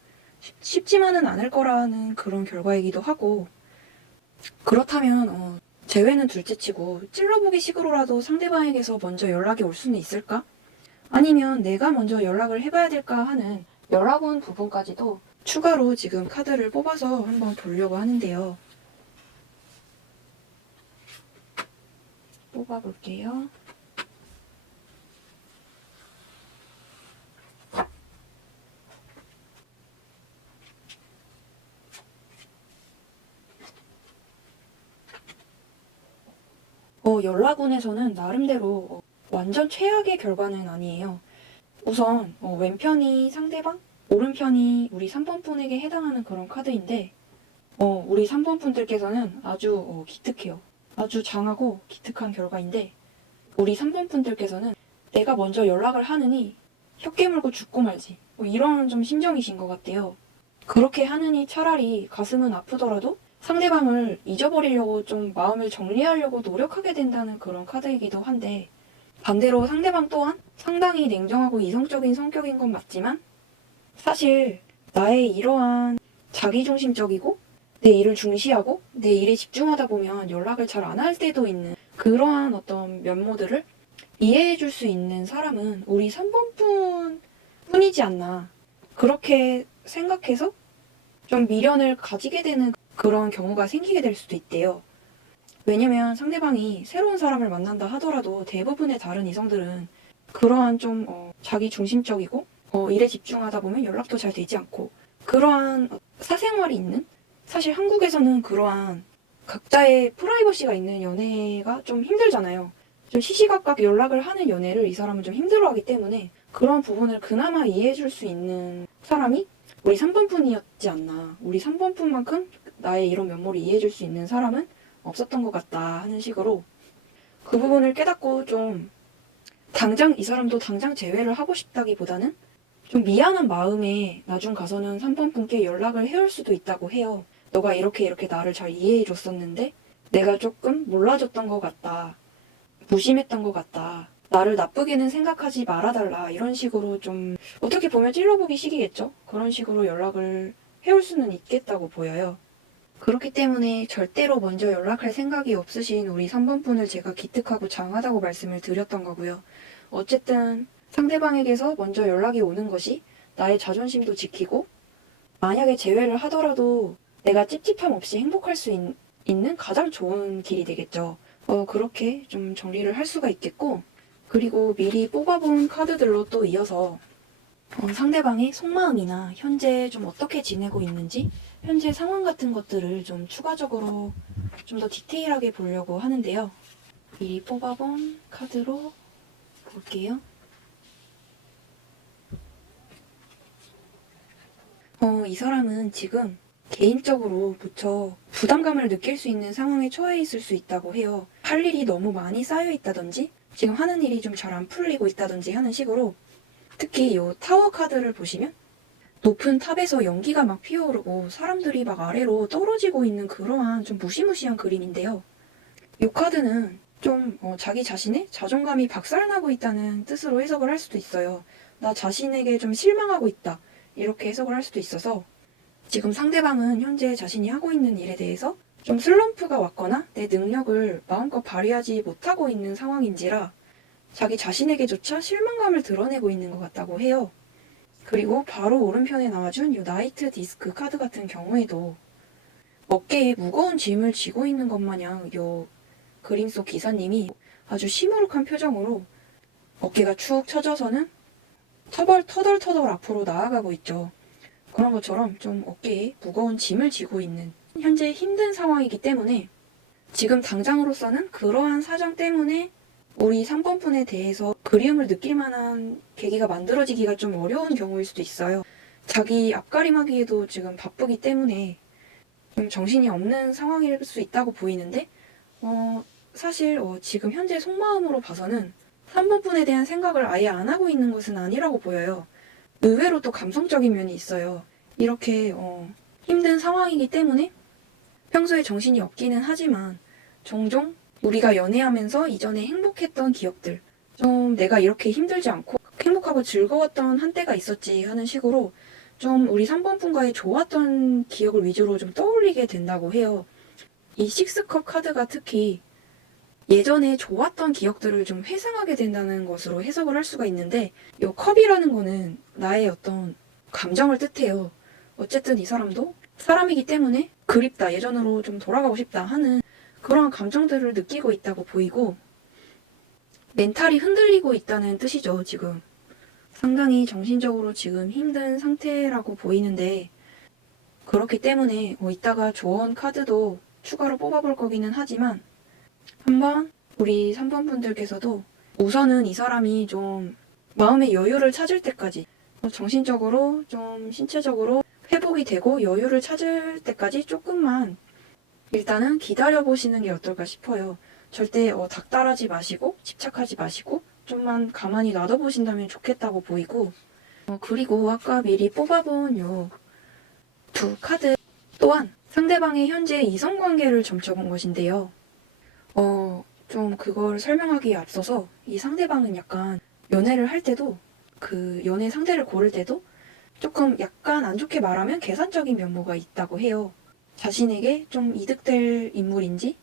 쉽지만은 않을 거라는 그런 결과이기도 하고 그렇다면 재회는 둘째치고 찔러보기 식으로라도 상대방에게서 먼저 연락이 올 수는 있을까? 아니면 내가 먼저 연락을 해봐야 될까 하는 연락 온 부분까지도 추가로 지금 카드를 뽑아서 한번 보려고 하는데요. 뽑아볼게요. 연락운에서는 나름대로 완전 최악의 결과는 아니에요. 우선 왼편이 상대방, 오른편이 우리 3번 분에게 해당하는 그런 카드인데 우리 3번 분들께서는 아주 기특해요. 아주 장하고 기특한 결과인데 우리 3번 분들께서는 내가 먼저 연락을 하느니 혀 깨물고 죽고 말지 이런 좀 심정이신 것 같아요. 그렇게 하느니 차라리 가슴은 아프더라도 상대방을 잊어버리려고 좀 마음을 정리하려고 노력하게 된다는 그런 카드이기도 한데 반대로 상대방 또한 상당히 냉정하고 이성적인 성격인 건 맞지만 사실 나의 이러한 자기중심적이고 내 일을 중시하고 내 일에 집중하다 보면 연락을 잘 안 할 때도 있는 그러한 어떤 면모들을 이해해 줄 수 있는 사람은 우리 3번 뿐이지 않나 그렇게 생각해서 좀 미련을 가지게 되는 그런 경우가 생기게 될 수도 있대요. 왜냐면 상대방이 새로운 사람을 만난다 하더라도 대부분의 다른 이성들은 그러한 좀 자기 중심적이고 일에 집중하다 보면 연락도 잘 되지 않고 그러한 사생활이 있는 사실 한국에서는 그러한 각자의 프라이버시가 있는 연애가 좀 힘들잖아요. 좀 시시각각 연락을 하는 연애를 이 사람은 좀 힘들어하기 때문에 그런 부분을 그나마 이해해줄 수 있는 사람이 우리 3번 분이었지 않나. 우리 3번 분만큼 나의 이런 면모를 이해해줄 수 있는 사람은 없었던 것 같다 하는 식으로 그 부분을 깨닫고 좀 당장 이 사람도 당장 재회를 하고 싶다기보다는 좀 미안한 마음에 나중 가서는 3번 분께 연락을 해올 수도 있다고 해요. 너가 이렇게 나를 잘 이해해줬었는데 내가 조금 몰라줬던 것 같다. 무심했던 것 같다. 나를 나쁘게는 생각하지 말아달라. 이런 식으로 좀 어떻게 보면 찔러보기 식이겠죠? 그런 식으로 연락을 해올 수는 있겠다고 보여요. 그렇기 때문에 절대로 먼저 연락할 생각이 없으신 우리 3번 분을 제가 기특하고 장하다고 말씀을 드렸던 거고요. 어쨌든 상대방에게서 먼저 연락이 오는 것이 나의 자존심도 지키고 만약에 재회를 하더라도 내가 찝찝함 없이 행복할 수 있는 가장 좋은 길이 되겠죠. 그렇게 좀 정리를 할 수가 있겠고 그리고 미리 뽑아본 카드들로 또 이어서 상대방의 속마음이나 현재 좀 어떻게 지내고 있는지 현재 상황 같은 것들을 좀 추가적으로 좀 더 디테일하게 보려고 하는데요. 미리 뽑아본 카드로 볼게요. 이 사람은 지금 개인적으로 무척 부담감을 느낄 수 있는 상황에 처해 있을 수 있다고 해요. 할 일이 너무 많이 쌓여 있다든지 지금 하는 일이 좀 잘 안 풀리고 있다든지 하는 식으로 특히 이 타워 카드를 보시면 높은 탑에서 연기가 막 피어오르고 사람들이 막 아래로 떨어지고 있는 그러한 좀 무시무시한 그림인데요. 이 카드는 좀 자기 자신의 자존감이 박살나고 있다는 뜻으로 해석을 할 수도 있어요. 나 자신에게 좀 실망하고 있다. 이렇게 해석을 할 수도 있어서 지금 상대방은 현재 자신이 하고 있는 일에 대해서 좀 슬럼프가 왔거나 내 능력을 마음껏 발휘하지 못하고 있는 상황인지라 자기 자신에게조차 실망감을 드러내고 있는 것 같다고 해요. 그리고 바로 오른편에 나와준 이 나이트 디스크 카드 같은 경우에도 어깨에 무거운 짐을 쥐고 있는 것 마냥 이 그림 속 기사님이 아주 시무룩한 표정으로 어깨가 축 처져서는 터덜터덜 앞으로 나아가고 있죠. 그런 것처럼 좀 어깨에 무거운 짐을 쥐고 있는 현재 힘든 상황이기 때문에 지금 당장으로서는 그러한 사정 때문에 우리 3번 분에 대해서 그리움을 느낄 만한 계기가 만들어지기가 좀 어려운 경우일 수도 있어요. 자기 앞가림하기에도 지금 바쁘기 때문에 좀 정신이 없는 상황일 수 있다고 보이는데 사실 지금 현재 속마음으로 봐서는 3번 분에 대한 생각을 아예 안 하고 있는 것은 아니라고 보여요. 의외로 또 감성적인 면이 있어요. 이렇게 힘든 상황이기 때문에 평소에 정신이 없기는 하지만 종종 우리가 연애하면서 이전에 행복했던 기억들, 좀 내가 이렇게 힘들지 않고 행복하고 즐거웠던 한때가 있었지 하는 식으로 좀 우리 3번 분과의 좋았던 기억을 위주로 좀 떠올리게 된다고 해요. 이 식스컵 카드가 특히 예전에 좋았던 기억들을 좀 회상하게 된다는 것으로 해석을 할 수가 있는데, 이 컵이라는 거는 나의 어떤 감정을 뜻해요. 어쨌든 이 사람도 사람이기 때문에 그립다, 예전으로 좀 돌아가고 싶다 하는 그런 감정들을 느끼고 있다고 보이고, 멘탈이 흔들리고 있다는 뜻이죠, 지금. 상당히 정신적으로 지금 힘든 상태라고 보이는데, 그렇기 때문에 이따가 조언 카드도 추가로 뽑아볼 거기는 하지만, 한번 우리 3번 분들께서도 우선은 이 사람이 좀 마음의 여유를 찾을 때까지, 정신적으로 좀 신체적으로 회복이 되고 여유를 찾을 때까지 조금만 일단은 기다려보시는 게 어떨까 싶어요. 절대 닥달하지 마시고 집착하지 마시고 좀만 가만히 놔둬보신다면 좋겠다고 보이고, 그리고 아까 미리 뽑아본 요 두 카드 또한 상대방의 현재 이성관계를 점쳐본 것인데요. 좀 그걸 설명하기에 앞서서 이 상대방은 약간 연애를 할 때도 그 연애 상대를 고를 때도 조금 약간 안 좋게 말하면 계산적인 면모가 있다고 해요. 자신에게 좀 이득될 인물인지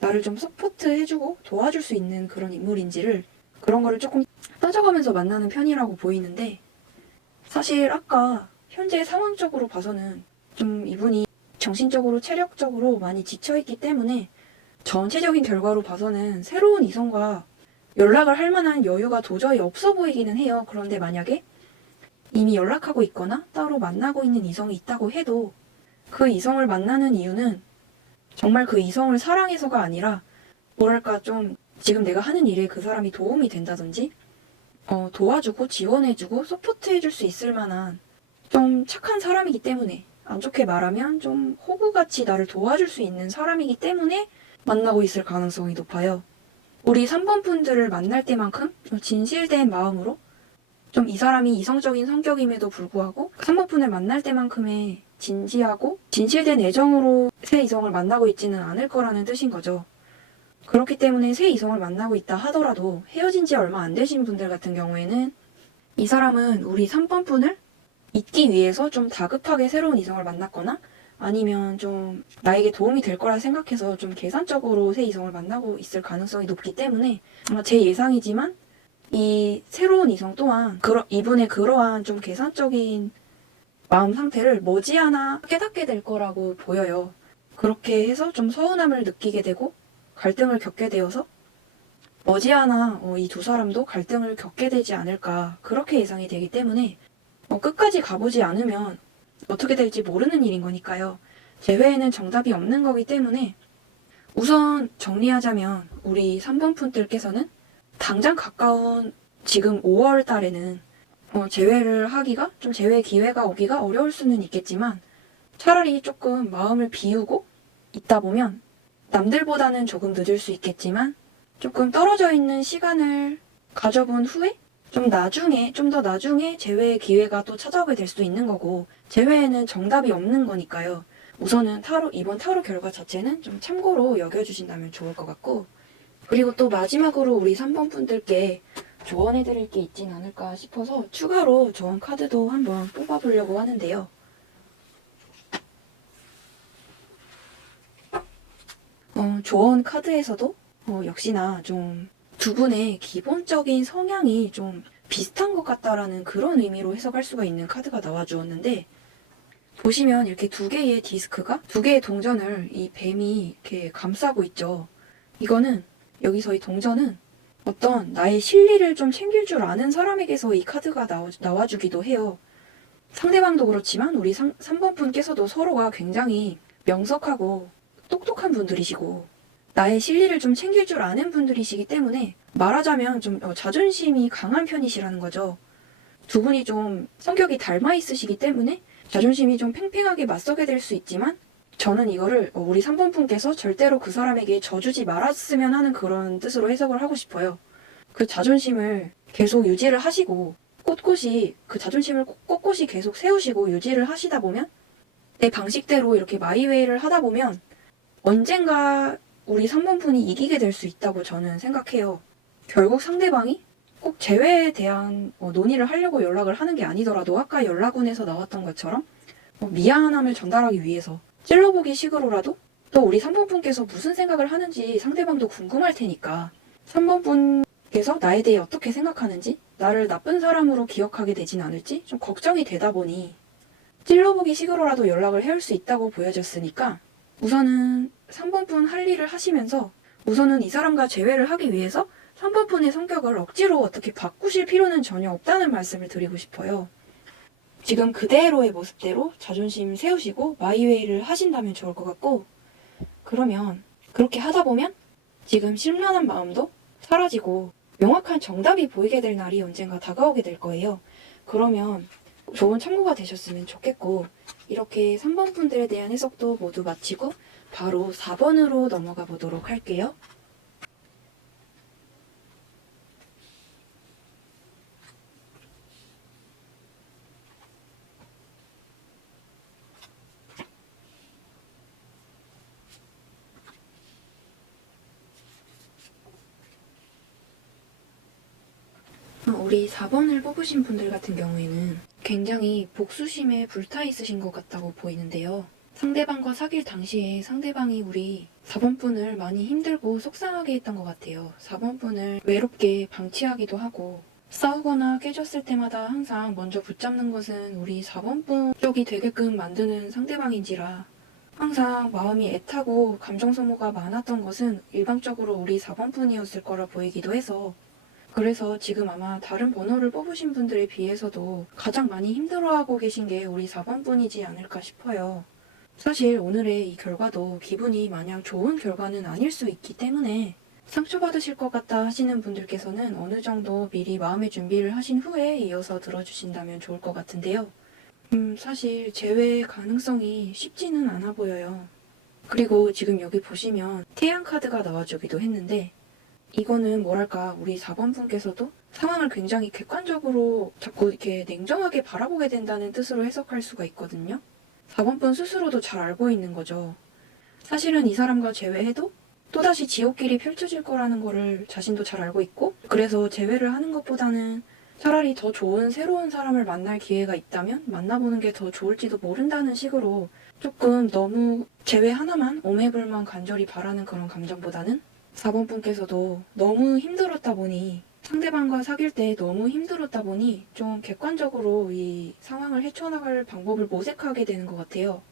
나를 좀 서포트해주고 도와줄 수 있는 그런 인물인지를 그런 거를 조금 따져가면서 만나는 편이라고 보이는데, 사실 아까 현재 상황적으로 봐서는 좀 이분이 정신적으로 체력적으로 많이 지쳐있기 때문에 전체적인 결과로 봐서는 새로운 이성과 연락을 할 만한 여유가 도저히 없어 보이기는 해요. 그런데 만약에 이미 연락하고 있거나 따로 만나고 있는 이성이 있다고 해도 그 이성을 만나는 이유는 정말 그 이성을 사랑해서가 아니라 뭐랄까 좀 지금 내가 하는 일에 그 사람이 도움이 된다든지 도와주고 지원해주고 서포트해줄 수 있을 만한 좀 착한 사람이기 때문에, 안 좋게 말하면 좀 호구같이 나를 도와줄 수 있는 사람이기 때문에 만나고 있을 가능성이 높아요. 우리 3번 분들을 만날 때만큼 좀 진실된 마음으로 좀 이 사람이 이성적인 성격임에도 불구하고 3번 분을 만날 때만큼의 진지하고 진실된 애정으로 새 이성을 만나고 있지는 않을 거라는 뜻인 거죠. 그렇기 때문에 새 이성을 만나고 있다 하더라도 헤어진 지 얼마 안 되신 분들 같은 경우에는 이 사람은 우리 3번 분을 잊기 위해서 좀 다급하게 새로운 이성을 만났거나 아니면 좀 나에게 도움이 될 거라 생각해서 좀 계산적으로 새 이성을 만나고 있을 가능성이 높기 때문에, 아마 제 예상이지만 이 새로운 이성 또한 이분의 그러한 좀 계산적인 마음 상태를 머지않아 깨닫게 될 거라고 보여요. 그렇게 해서 좀 서운함을 느끼게 되고 갈등을 겪게 되어서 머지않아 이 두 사람도 갈등을 겪게 되지 않을까, 그렇게 예상이 되기 때문에 끝까지 가보지 않으면 어떻게 될지 모르는 일인 거니까요. 재회에는 정답이 없는 거기 때문에 우선 정리하자면 우리 3번 분들께서는 당장 가까운 지금 5월 달에는 재회를 하기가, 좀 재회 기회가 오기가 어려울 수는 있겠지만 차라리 조금 마음을 비우고 있다 보면 남들보다는 조금 늦을 수 있겠지만 조금 떨어져 있는 시간을 가져본 후에 좀 더 나중에 재회의 기회가 또 찾아오게 될 수도 있는 거고, 재회에는 정답이 없는 거니까요. 우선은 이번 타로 결과 자체는 좀 참고로 여겨주신다면 좋을 것 같고, 그리고 또 마지막으로 우리 3번 분들께 조언해드릴 게 있진 않을까 싶어서 추가로 조언 카드도 한번 뽑아보려고 하는데요. 조언 카드에서도 역시나 좀 두 분의 기본적인 성향이 좀 비슷한 것 같다라는 그런 의미로 해석할 수가 있는 카드가 나와주었는데, 보시면 이렇게 두 개의 디스크가, 두 개의 동전을 이 뱀이 이렇게 감싸고 있죠. 이거는, 여기서 이 동전은 어떤 나의 실리를 좀 챙길 줄 아는 사람에게서 이 카드가 나와주기도 해요. 상대방도 그렇지만 우리 3번 분께서도 서로가 굉장히 명석하고 똑똑한 분들이시고 나의 실리를 좀 챙길 줄 아는 분들이시기 때문에 말하자면 좀 자존심이 강한 편이시라는 거죠. 두 분이 좀 성격이 닮아 있으시기 때문에 자존심이 좀 팽팽하게 맞서게 될 수 있지만 저는 이거를 우리 3번 분께서 절대로 그 사람에게 져주지 말았으면 하는 그런 뜻으로 해석을 하고 싶어요. 그 자존심을 계속 유지를 하시고 꼿꼿이 그 자존심을 꼿꼿이 계속 세우시고 유지를 하시다 보면 내 방식대로 이렇게 마이웨이를 하다 보면 언젠가 우리 3번 분이 이기게 될 수 있다고 저는 생각해요. 결국 상대방이 꼭 재회에 대한 논의를 하려고 연락을 하는 게 아니더라도 아까 연락원에서 나왔던 것처럼 미안함을 전달하기 위해서 찔러보기 식으로라도 또 우리 3번 분께서 무슨 생각을 하는지 상대방도 궁금할 테니까 3번 분께서 나에 대해 어떻게 생각하는지 나를 나쁜 사람으로 기억하게 되진 않을지 좀 걱정이 되다 보니 찔러보기 식으로라도 연락을 해올 수 있다고 보여졌으니까 우선은 3번 분 할 일을 하시면서 우선은 이 사람과 재회를 하기 위해서 3번 분의 성격을 억지로 어떻게 바꾸실 필요는 전혀 없다는 말씀을 드리고 싶어요. 지금 그대로의 모습대로 자존심 세우시고 마이웨이를 하신다면 좋을 것 같고 그러면 그렇게 하다 보면 지금 심란한 마음도 사라지고 명확한 정답이 보이게 될 날이 언젠가 다가오게 될 거예요. 그러면 좋은 참고가 되셨으면 좋겠고 이렇게 3번 분들에 대한 해석도 모두 마치고 바로 4번으로 넘어가 보도록 할게요. 우리 4번을 뽑으신 분들 같은 경우에는 굉장히 복수심에 불타 있으신 것 같다고 보이는데요. 상대방과 사귈 당시에 상대방이 우리 4번 분을 많이 힘들고 속상하게 했던 것 같아요. 4번 분을 외롭게 방치하기도 하고 싸우거나 깨졌을 때마다 항상 먼저 붙잡는 것은 우리 4번 분 쪽이 되게끔 만드는 상대방인지라 항상 마음이 애타고 감정 소모가 많았던 것은 일방적으로 우리 4번 분이었을 거라 보이기도 해서 그래서 지금 아마 다른 번호를 뽑으신 분들에 비해서도 가장 많이 힘들어하고 계신 게 우리 4번 분이지 않을까 싶어요. 사실 오늘의 이 결과도 기분이 마냥 좋은 결과는 아닐 수 있기 때문에 상처받으실 것 같다 하시는 분들께서는 어느 정도 미리 마음의 준비를 하신 후에 이어서 들어주신다면 좋을 것 같은데요. 사실 재회 가능성이 쉽지는 않아 보여요. 그리고 지금 여기 보시면 태양 카드가 나와주기도 했는데 이거는 뭐랄까 우리 4번 분께서도 상황을 굉장히 객관적으로 자꾸 이렇게 냉정하게 바라보게 된다는 뜻으로 해석할 수가 있거든요. 4번 분 스스로도 잘 알고 있는 거죠. 사실은 이 사람과 재회해도 또다시 지옥길이 펼쳐질 거라는 거를 자신도 잘 알고 있고 그래서 재회를 하는 것보다는 차라리 더 좋은 새로운 사람을 만날 기회가 있다면 만나보는 게 더 좋을지도 모른다는 식으로 조금 너무 재회 하나만 오매불만 간절히 바라는 그런 감정보다는 4번 분께서도 너무 힘들었다 보니 상대방과 사귈 때 너무 힘들었다 보니 좀 객관적으로 이 상황을 헤쳐나갈 방법을 모색하게 되는 것 같아요.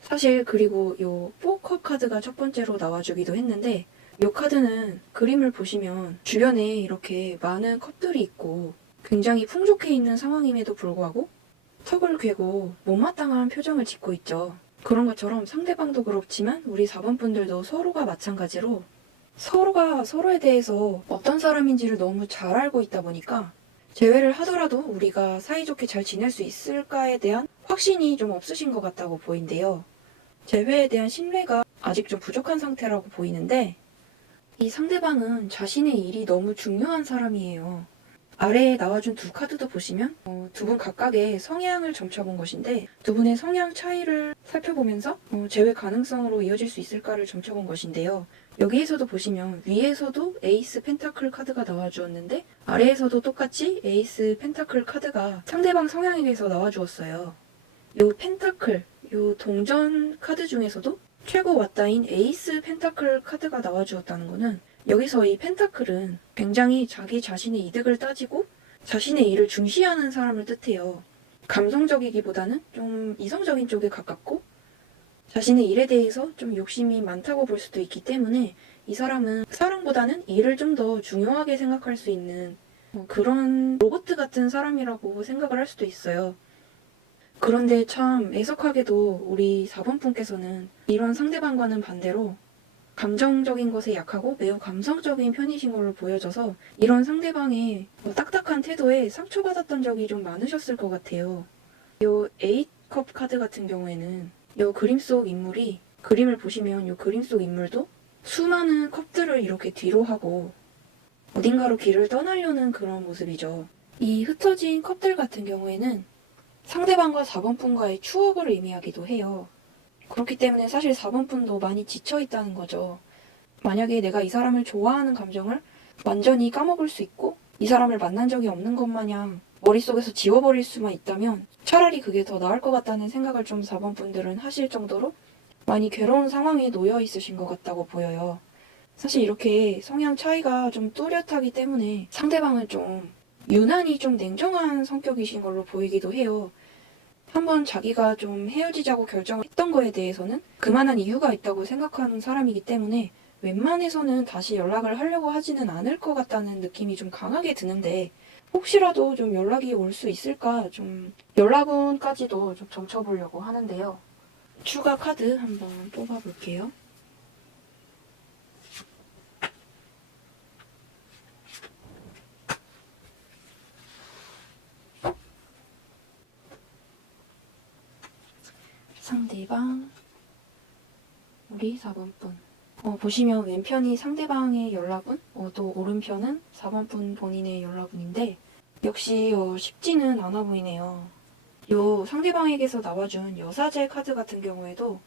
사실 그리고 요 포커 카드가 첫 번째로 나와주기도 했는데 이 카드는 그림을 보시면 주변에 이렇게 많은 컵들이 있고 굉장히 풍족해 있는 상황임에도 불구하고 턱을 괴고 못마땅한 표정을 짓고 있죠. 그런 것처럼 상대방도 그렇지만 우리 4번 분들도 서로가 마찬가지로 서로가 서로에 대해서 어떤 사람인지를 너무 잘 알고 있다 보니까 재회를 하더라도 우리가 사이좋게 잘 지낼 수 있을까에 대한 확신이 좀 없으신 것 같다고 보인대요. 재회에 대한 신뢰가 아직 좀 부족한 상태라고 보이는데 이 상대방은 자신의 일이 너무 중요한 사람이에요. 아래에 나와준 두 카드도 보시면 두 분 각각의 성향을 점쳐본 것인데 두 분의 성향 차이를 살펴보면서 재회 가능성으로 이어질 수 있을까를 점쳐본 것인데요. 여기에서도 보시면 위에서도 에이스 펜타클 카드가 나와주었는데 아래에서도 똑같이 에이스 펜타클 카드가 상대방 성향에 대해서 나와주었어요. 요 펜타클, 요 동전 카드 중에서도 최고 왓다인 에이스 펜타클 카드가 나와주었다는 거는 여기서 이 펜타클은 굉장히 자기 자신의 이득을 따지고 자신의 일을 중시하는 사람을 뜻해요. 감성적이기보다는 좀 이성적인 쪽에 가깝고 자신의 일에 대해서 좀 욕심이 많다고 볼 수도 있기 때문에 이 사람은 사랑보다는 일을 좀 더 중요하게 생각할 수 있는 그런 로봇 같은 사람이라고 생각을 할 수도 있어요. 그런데 참 애석하게도 우리 4번 분께서는 이런 상대방과는 반대로 감정적인 것에 약하고 매우 감성적인 편이신 걸로 보여져서 이런 상대방의 딱딱한 태도에 상처받았던 적이 좀 많으셨을 것 같아요. 이 8컵 카드 같은 경우에는 이 그림 속 인물이 그림을 보시면 이 그림 속 인물도 수많은 컵들을 이렇게 뒤로 하고 어딘가로 길을 떠나려는 그런 모습이죠. 이 흩어진 컵들 같은 경우에는 상대방과 4번 분과의 추억을 의미하기도 해요. 그렇기 때문에 사실 4번 분도 많이 지쳐 있다는 거죠. 만약에 내가 이 사람을 좋아하는 감정을 완전히 까먹을 수 있고 이 사람을 만난 적이 없는 것 마냥 머릿속에서 지워버릴 수만 있다면 차라리 그게 더 나을 것 같다는 생각을 좀 4번 분들은 하실 정도로 많이 괴로운 상황에 놓여 있으신 것 같다고 보여요. 사실 이렇게 성향 차이가 좀 뚜렷하기 때문에 상대방은 좀 유난히 좀 냉정한 성격이신 걸로 보이기도 해요. 한번 자기가 좀 헤어지자고 결정했던 거에 대해서는 그만한 이유가 있다고 생각하는 사람이기 때문에 웬만해서는 다시 연락을 하려고 하지는 않을 것 같다는 느낌이 좀 강하게 드는데 혹시라도 좀 연락이 올 수 있을까 좀 연락운까지도 좀 점쳐보려고 하는데요. 추가 카드 한번 뽑아볼게요. 상대방, 우리 4번 분. 보시면 왼편이 상대방의 연락운, 또 오른편은 4번 분 본인의 연락운인데 역시 쉽지는 않아 보이네요. 요 상대방에게서 나와준 여사제 카드 같은 경우에도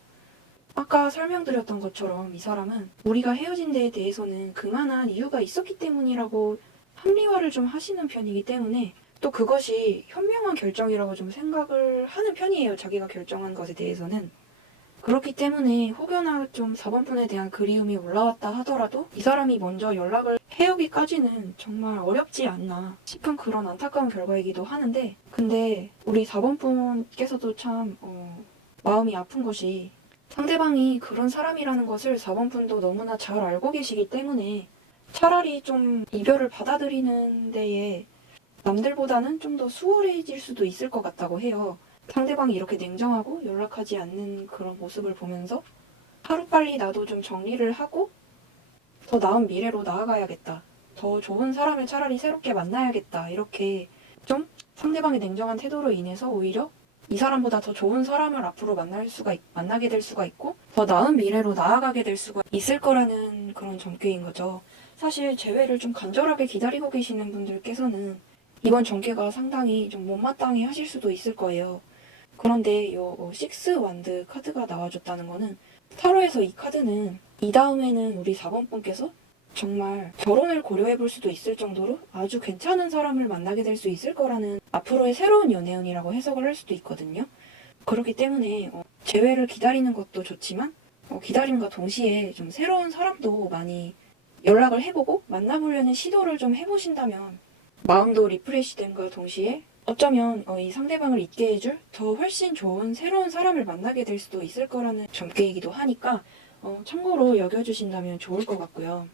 아까 설명드렸던 것처럼 이 사람은 우리가 헤어진 데에 대해서는 그만한 이유가 있었기 때문이라고 합리화를 좀 하시는 편이기 때문에 또 그것이 현명한 결정이라고 좀 생각을 하는 편이에요. 자기가 결정한 것에 대해서는. 그렇기 때문에 혹여나 좀 4번 분에 대한 그리움이 올라왔다 하더라도 이 사람이 먼저 연락을 해오기까지는 정말 어렵지 않나 싶은 그런 안타까운 결과이기도 하는데 근데 우리 4번 분께서도 참 마음이 아픈 것이 상대방이 그런 사람이라는 것을 4번 분도 너무나 잘 알고 계시기 때문에 차라리 좀 이별을 받아들이는 데에 남들보다는 좀 더 수월해질 수도 있을 것 같다고 해요. 상대방이 이렇게 냉정하고 연락하지 않는 그런 모습을 보면서 하루빨리 나도 좀 정리를 하고 더 나은 미래로 나아가야겠다. 더 좋은 사람을 차라리 새롭게 만나야겠다. 이렇게 좀 상대방의 냉정한 태도로 인해서 오히려 이 사람보다 더 좋은 사람을 앞으로 만나게 될 수가 있고 더 나은 미래로 나아가게 될 수가 있을 거라는 그런 전개인 거죠. 사실 재회를 좀 간절하게 기다리고 계시는 분들께서는 이번 전개가 상당히 좀 못마땅해 하실 수도 있을 거예요. 그런데 요 식스 완드 카드가 나와줬다는 거는 타로에서 이 카드는 이 다음에는 우리 4번 분께서 정말 결혼을 고려해 볼 수도 있을 정도로 아주 괜찮은 사람을 만나게 될 수 있을 거라는 앞으로의 새로운 연애운이라고 해석을 할 수도 있거든요. 그렇기 때문에 재회를 기다리는 것도 좋지만 기다림과 동시에 좀 새로운 사람도 많이 연락을 해보고 만나보려는 시도를 좀 해보신다면 마음도 리프레시됨과 동시에 어쩌면 이 상대방을 잊게 해줄 더 훨씬 좋은 새로운 사람을 만나게 될 수도 있을 거라는 전개이기도 하니까 참고로 여겨주신다면 좋을 것 같고요.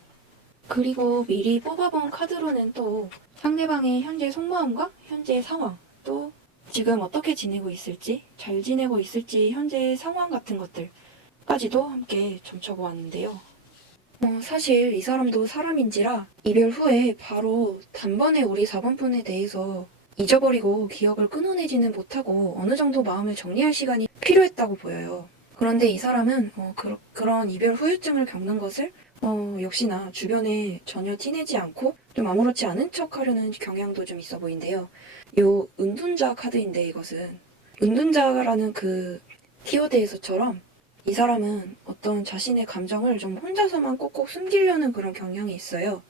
그리고 미리 뽑아본 카드로는 또 상대방의 현재 속마음과 현재 상황, 또 지금 어떻게 지내고 있을지, 잘 지내고 있을지 현재 상황 같은 것들까지도 함께 점쳐보았는데요. 사실 이 사람도 사람인지라 이별 후에 바로 단번에 우리 4번 분에 대해서 잊어버리고 기억을 끊어내지는 못하고 어느 정도 마음을 정리할 시간이 필요했다고 보여요. 그런데 이 사람은 그런 이별 후유증을 겪는 것을 역시나 주변에 전혀 티내지 않고 좀 아무렇지 않은 척 하려는 경향도 좀 있어 보인대요. 요 은둔자 카드인데 이것은 은둔자라는 그 키워드에서처럼 이 사람은 어떤 자신의 감정을 좀 혼자서만 꼭꼭 숨기려는 그런 경향이 있어요.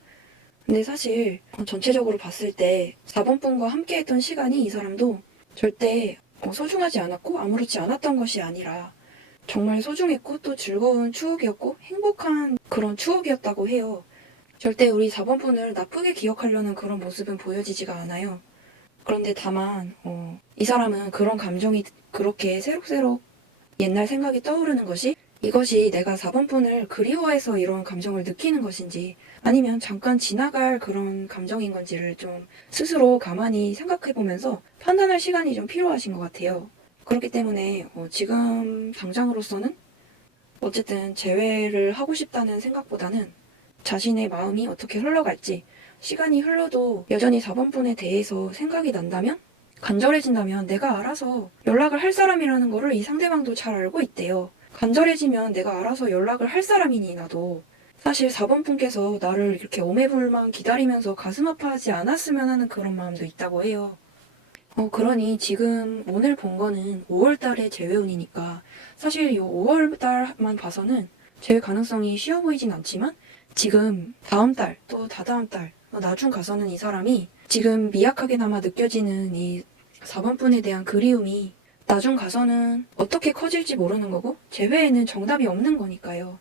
근데 사실 전체적으로 봤을 때 4번 분과 함께 했던 시간이 이 사람도 절대 소중하지 않았고 아무렇지 않았던 것이 아니라 정말 소중했고 또 즐거운 추억이었고 행복한 그런 추억이었다고 해요. 절대 우리 4번 분을 나쁘게 기억하려는 그런 모습은 보여지지가 않아요. 그런데 다만 이 사람은 그런 감정이 그렇게 새록새록 옛날 생각이 떠오르는 것이 이것이 내가 4번 분을 그리워해서 이런 감정을 느끼는 것인지 아니면 잠깐 지나갈 그런 감정인 건지를 좀 스스로 가만히 생각해 보면서 판단할 시간이 좀 필요하신 것 같아요. 그렇기 때문에 지금 당장으로서는 어쨌든 재회를 하고 싶다는 생각보다는 자신의 마음이 어떻게 흘러갈지 시간이 흘러도 여전히 4번 분에 대해서 생각이 난다면 간절해진다면 내가 알아서 연락을 할 사람이라는 거를 이 상대방도 잘 알고 있대요. 간절해지면 내가 알아서 연락을 할 사람이니 나도. 사실 4번 분께서 나를 이렇게 오매불만 기다리면서 가슴 아파하지 않았으면 하는 그런 마음도 있다고 해요. 그러니 지금 오늘 본 거는 5월 달의 재회운이니까 사실 이 5월 달만 봐서는 재회 가능성이 쉬워 보이진 않지만 지금 다음 달 또 다다음 달 나중 가서는 이 사람이 지금 미약하게나마 느껴지는 이 4번 분에 대한 그리움이 나중 가서는 어떻게 커질지 모르는 거고 재회에는 정답이 없는 거니까요.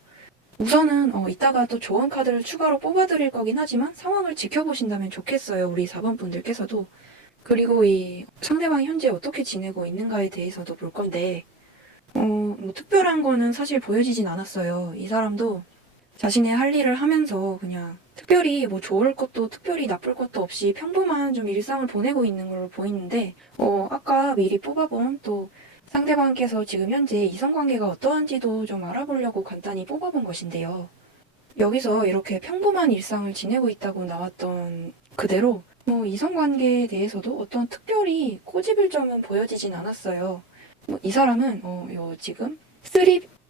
우선은 이따가 또 조언 카드를 추가로 뽑아드릴 거긴 하지만 상황을 지켜보신다면 좋겠어요. 우리 4번 분들께서도. 그리고 이 상대방이 현재 어떻게 지내고 있는가에 대해서도 볼 건데 뭐 특별한 거는 사실 보여지진 않았어요. 이 사람도 자신의 할 일을 하면서 그냥 특별히 뭐 좋을 것도 특별히 나쁠 것도 없이 평범한 좀 일상을 보내고 있는 걸로 보이는데 아까 미리 뽑아본 또 상대방께서 지금 현재 이성관계가 어떠한지도 좀 알아보려고 간단히 뽑아본 것인데요. 여기서 이렇게 평범한 일상을 지내고 있다고 나왔던 그대로 이성관계에 대해서도 어떤 특별히 꼬집을 점은 보여지진 않았어요. 이 사람은 지금 3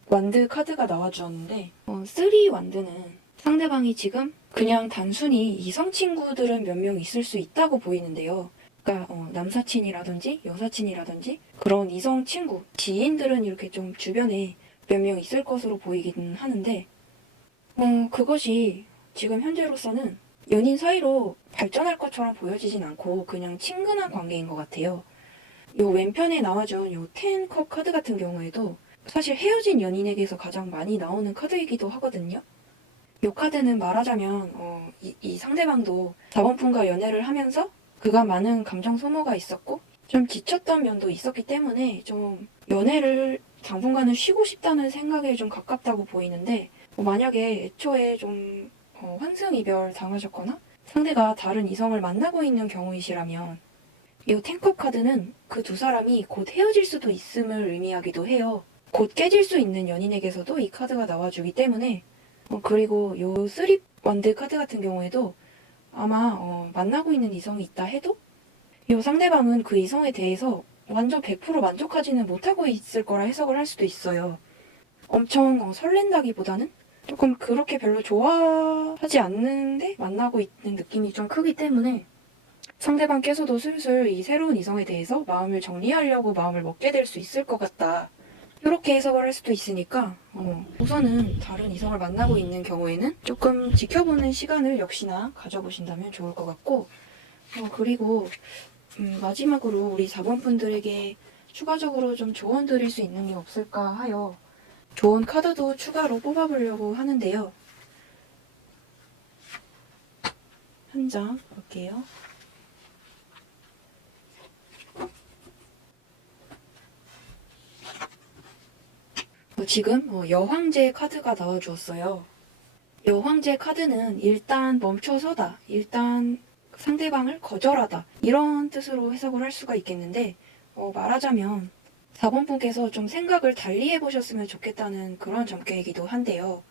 완드 카드가 나와주었는데 3 완드는 상대방이 지금 그냥 단순히 이성 친구들은 몇 명 있을 수 있다고 보이는데요. 그러니까 남사친이라든지 여사친이라든지 그런 이성 친구, 지인들은 이렇게 좀 주변에 몇 명 있을 것으로 보이긴 하는데 그것이 지금 현재로서는 연인 사이로 발전할 것처럼 보여지진 않고 그냥 친근한 관계인 것 같아요. 요 왼편에 나와준 요 10컵 카드 같은 경우에도 사실 헤어진 연인에게서 가장 많이 나오는 카드이기도 하거든요. 요 카드는 말하자면 이 상대방도 4번 분과 연애를 하면서 그가 많은 감정 소모가 있었고 좀 지쳤던 면도 있었기 때문에 좀 연애를 당분간은 쉬고 싶다는 생각에 좀 가깝다고 보이는데 만약에 애초에 좀 환승 이별 당하셨거나 상대가 다른 이성을 만나고 있는 경우이시라면 이 탱컵 카드는 그 두 사람이 곧 헤어질 수도 있음을 의미하기도 해요. 곧 깨질 수 있는 연인에게서도 이 카드가 나와주기 때문에 그리고 요 3 완드 카드 같은 경우에도 아마 만나고 있는 이성이 있다 해도 이 상대방은 그 이성에 대해서 완전 100% 만족하지는 못하고 있을 거라 해석을 할 수도 있어요. 엄청 설렌다기보다는 조금 그렇게 별로 좋아하지 않는데 만나고 있는 느낌이 좀 크기 때문에 상대방께서도 슬슬 이 새로운 이성에 대해서 마음을 정리하려고 마음을 먹게 될 수 있을 것 같다. 이렇게 해석을 할 수도 있으니까 우선은 다른 이성을 만나고 있는 경우에는 조금 지켜보는 시간을 역시나 가져보신다면 좋을 것 같고 그리고 마지막으로 우리 4번 분들에게 추가적으로 좀 조언 드릴 수 있는 게 없을까 하여 조언 카드도 추가로 뽑아보려고 하는데요. 한 장 볼게요. 지금 여황제 카드가 나와주었어요. 여황제 카드는 일단 멈춰서다, 일단 상대방을 거절하다 이런 뜻으로 해석을 할 수가 있겠는데 말하자면 4번 분께서 좀 생각을 달리 해보셨으면 좋겠다는 그런 점괘이기도 한데요.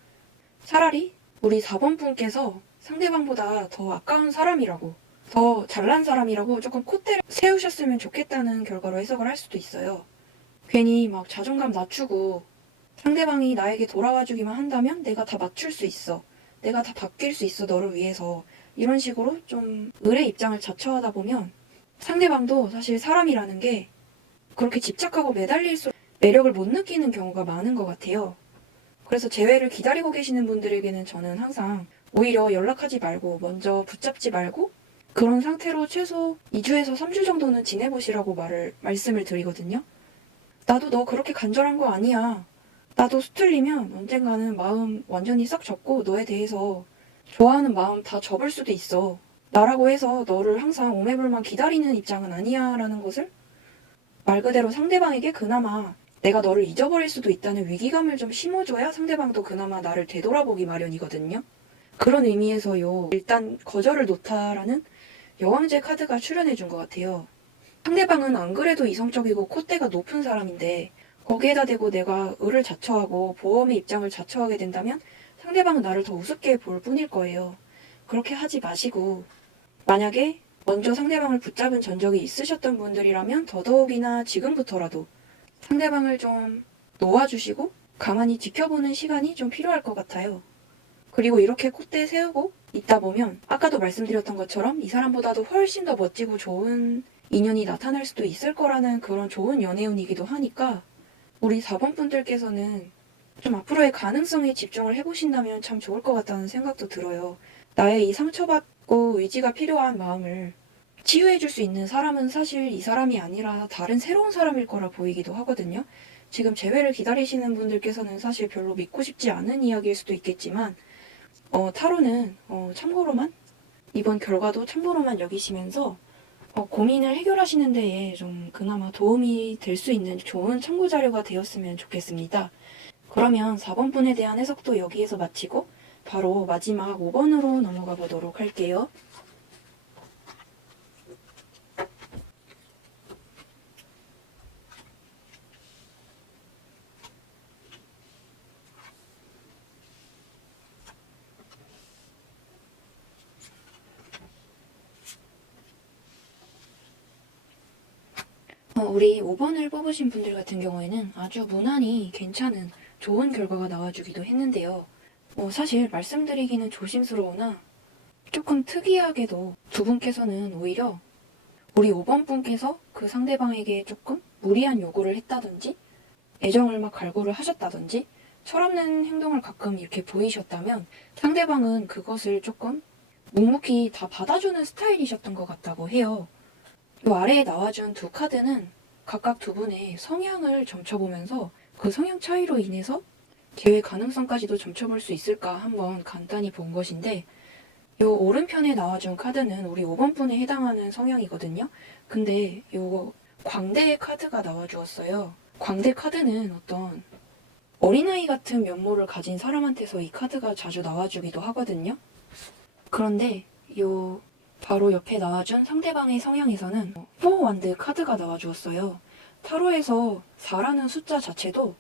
차라리 우리 4번 분께서 상대방보다 더 아까운 사람이라고 더 잘난 사람이라고 조금 콧대를 세우셨으면 좋겠다는 결과로 해석을 할 수도 있어요. 괜히 막 자존감 낮추고 상대방이 나에게 돌아와주기만 한다면 내가 다 맞출 수 있어. 내가 다 바뀔 수 있어, 너를 위해서. 이런 식으로 좀 을의 입장을 자처하다 보면 상대방도 사실 사람이라는 게 그렇게 집착하고 매달릴수록 매력을 못 느끼는 경우가 많은 것 같아요. 그래서 재회를 기다리고 계시는 분들에게는 저는 항상 오히려 연락하지 말고 먼저 붙잡지 말고 그런 상태로 최소 2주에서 3주 정도는 지내보시라고 말씀을 드리거든요. 나도 너 그렇게 간절한 거 아니야. 나도 수틀리면 언젠가는 마음 완전히 싹 접고 너에 대해서 좋아하는 마음 다 접을 수도 있어. 나라고 해서 너를 항상 오매불만 기다리는 입장은 아니야 라는 것을 말 그대로 상대방에게 그나마 내가 너를 잊어버릴 수도 있다는 위기감을 좀 심어줘야 상대방도 그나마 나를 되돌아보기 마련이거든요. 그런 의미에서요. 일단 거절을 놓다라는 여왕제 카드가 출연해준 것 같아요. 상대방은 안 그래도 이성적이고 콧대가 높은 사람인데 거기에다 대고 내가 을을 자처하고 보험의 입장을 자처하게 된다면 상대방은 나를 더 우습게 볼 뿐일 거예요. 그렇게 하지 마시고 만약에 먼저 상대방을 붙잡은 전적이 있으셨던 분들이라면 더더욱이나 지금부터라도 상대방을 좀 놓아주시고 가만히 지켜보는 시간이 좀 필요할 것 같아요. 그리고 이렇게 콧대 세우고 있다 보면 아까도 말씀드렸던 것처럼 이 사람보다도 훨씬 더 멋지고 좋은 인연이 나타날 수도 있을 거라는 그런 좋은 연애운이기도 하니까 우리 4번 분들께서는 좀 앞으로의 가능성에 집중을 해보신다면 참 좋을 것 같다는 생각도 들어요. 나의 이 상처받고 의지가 필요한 마음을 치유해줄 수 있는 사람은 사실 이 사람이 아니라 다른 새로운 사람일 거라 보이기도 하거든요. 지금 재회를 기다리시는 분들께서는 사실 별로 믿고 싶지 않은 이야기일 수도 있겠지만 타로는 참고로만 이번 결과도 참고로만 여기시면서 고민을 해결하시는 데에 좀 그나마 도움이 될 수 있는 좋은 참고 자료가 되었으면 좋겠습니다. 그러면 4번 분에 대한 해석도 여기에서 마치고 바로 마지막 5번으로 넘어가 보도록 할게요. 우리 5번을 뽑으신 분들 같은 경우에는 아주 무난히 괜찮은 좋은 결과가 나와주기도 했는데요. 사실 말씀드리기는 조심스러우나 조금 특이하게도 두 분께서는 오히려 우리 5번 분께서 그 상대방에게 조금 무리한 요구를 했다든지 애정을 막 갈구를 하셨다든지 철없는 행동을 가끔 이렇게 보이셨다면 상대방은 그것을 조금 묵묵히 다 받아주는 스타일이셨던 것 같다고 해요. 이 아래에 나와준 두 카드는 각각 두 분의 성향을 점쳐보면서 그 성향 차이로 인해서 재회 가능성까지도 점쳐볼 수 있을까 한번 간단히 본 것인데 요 오른편에 나와준 카드는 우리 5번 분에 해당하는 성향이거든요. 근데 요 광대의 카드가 나와주었어요. 광대 카드는 어떤 어린아이 같은 면모를 가진 사람한테서 이 카드가 자주 나와주기도 하거든요. 그런데 요 바로 옆에 나와준 상대방의 성향에서는 4 완드 카드가 나와주었어요. 타로에서 4라는 숫자 자체도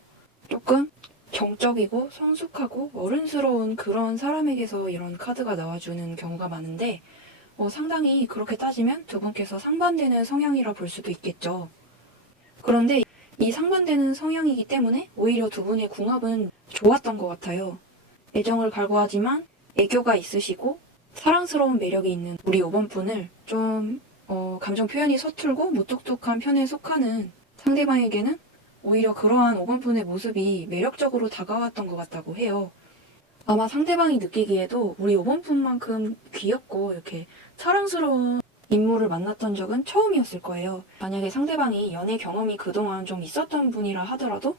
조금 정적이고 성숙하고 어른스러운 그런 사람에게서 이런 카드가 나와주는 경우가 많은데 상당히 그렇게 따지면 두 분께서 상반되는 성향이라 볼 수도 있겠죠. 그런데 이 상반되는 성향이기 때문에 오히려 두 분의 궁합은 좋았던 것 같아요. 애정을 갈구하지만 애교가 있으시고 사랑스러운 매력이 있는 우리 5번 분을 좀 감정 표현이 서툴고 무뚝뚝한 편에 속하는 상대방에게는 오히려 그러한 5번 분의 모습이 매력적으로 다가왔던 것 같다고 해요. 아마 상대방이 느끼기에도 우리 5번 분만큼 귀엽고 이렇게 사랑스러운 인물을 만났던 적은 처음이었을 거예요. 만약에 상대방이 연애 경험이 그동안 좀 있었던 분이라 하더라도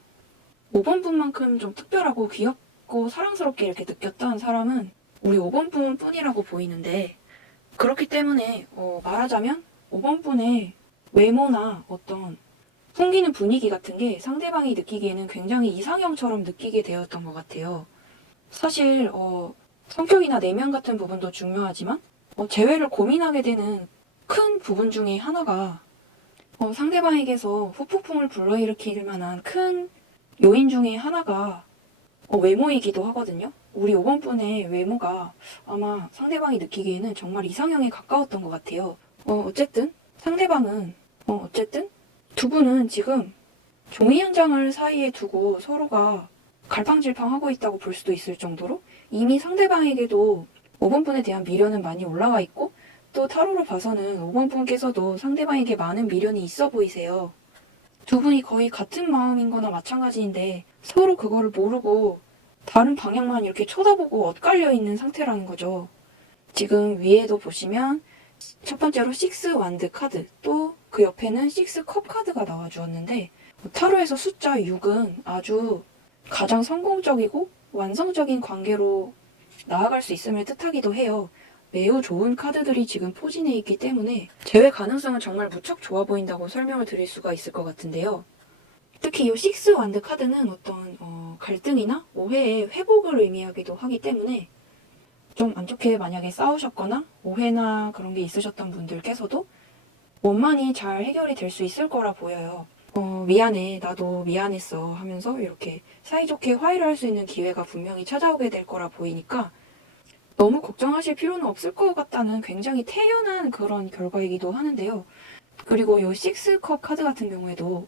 5번 분만큼 좀 특별하고 귀엽고 사랑스럽게 이렇게 느꼈던 사람은 우리 5번 분 뿐이라고 보이는데 그렇기 때문에 말하자면 5번 분의 외모나 어떤 풍기는 분위기 같은 게 상대방이 느끼기에는 굉장히 이상형처럼 느끼게 되었던 것 같아요. 사실 성격이나 내면 같은 부분도 중요하지만 재회를 고민하게 되는 큰 부분 중에 하나가 상대방에게서 후폭풍을 불러일으킬 만한 큰 요인 중에 하나가 외모이기도 하거든요. 우리 5번 분의 외모가 아마 상대방이 느끼기에는 정말 이상형에 가까웠던 것 같아요. 어쨌든 두 분은 지금 종이 한 장을 사이에 두고 서로가 갈팡질팡하고 있다고 볼 수도 있을 정도로 이미 상대방에게도 5번 분에 대한 미련은 많이 올라와 있고 또 타로로 봐서는 5번 분께서도 상대방에게 많은 미련이 있어 보이세요. 두 분이 거의 같은 마음인 거나 마찬가지인데 서로 그거를 모르고 다른 방향만 이렇게 쳐다보고 엇갈려 있는 상태라는 거죠. 지금 위에도 보시면 첫 번째로 6 완드 카드, 또 그 옆에는 6 컵 카드가 나와주었는데 타로에서 숫자 6은 아주 가장 성공적이고 완성적인 관계로 나아갈 수 있음을 뜻하기도 해요. 매우 좋은 카드들이 지금 포진해 있기 때문에 재회 가능성은 정말 무척 좋아 보인다고 설명을 드릴 수가 있을 것 같은데요. 특히 이 6 완드 카드는 어떤 갈등이나 오해의 회복을 의미하기도 하기 때문에 좀 안 좋게 만약에 싸우셨거나 오해나 그런 게 있으셨던 분들께서도 원만히 잘 해결이 될 수 있을 거라 보여요. 미안해, 나도 미안했어 하면서 이렇게 사이좋게 화해를 할 수 있는 기회가 분명히 찾아오게 될 거라 보이니까 너무 걱정하실 필요는 없을 것 같다는 굉장히 태연한 그런 결과이기도 하는데요. 그리고 이 6컵 카드 같은 경우에도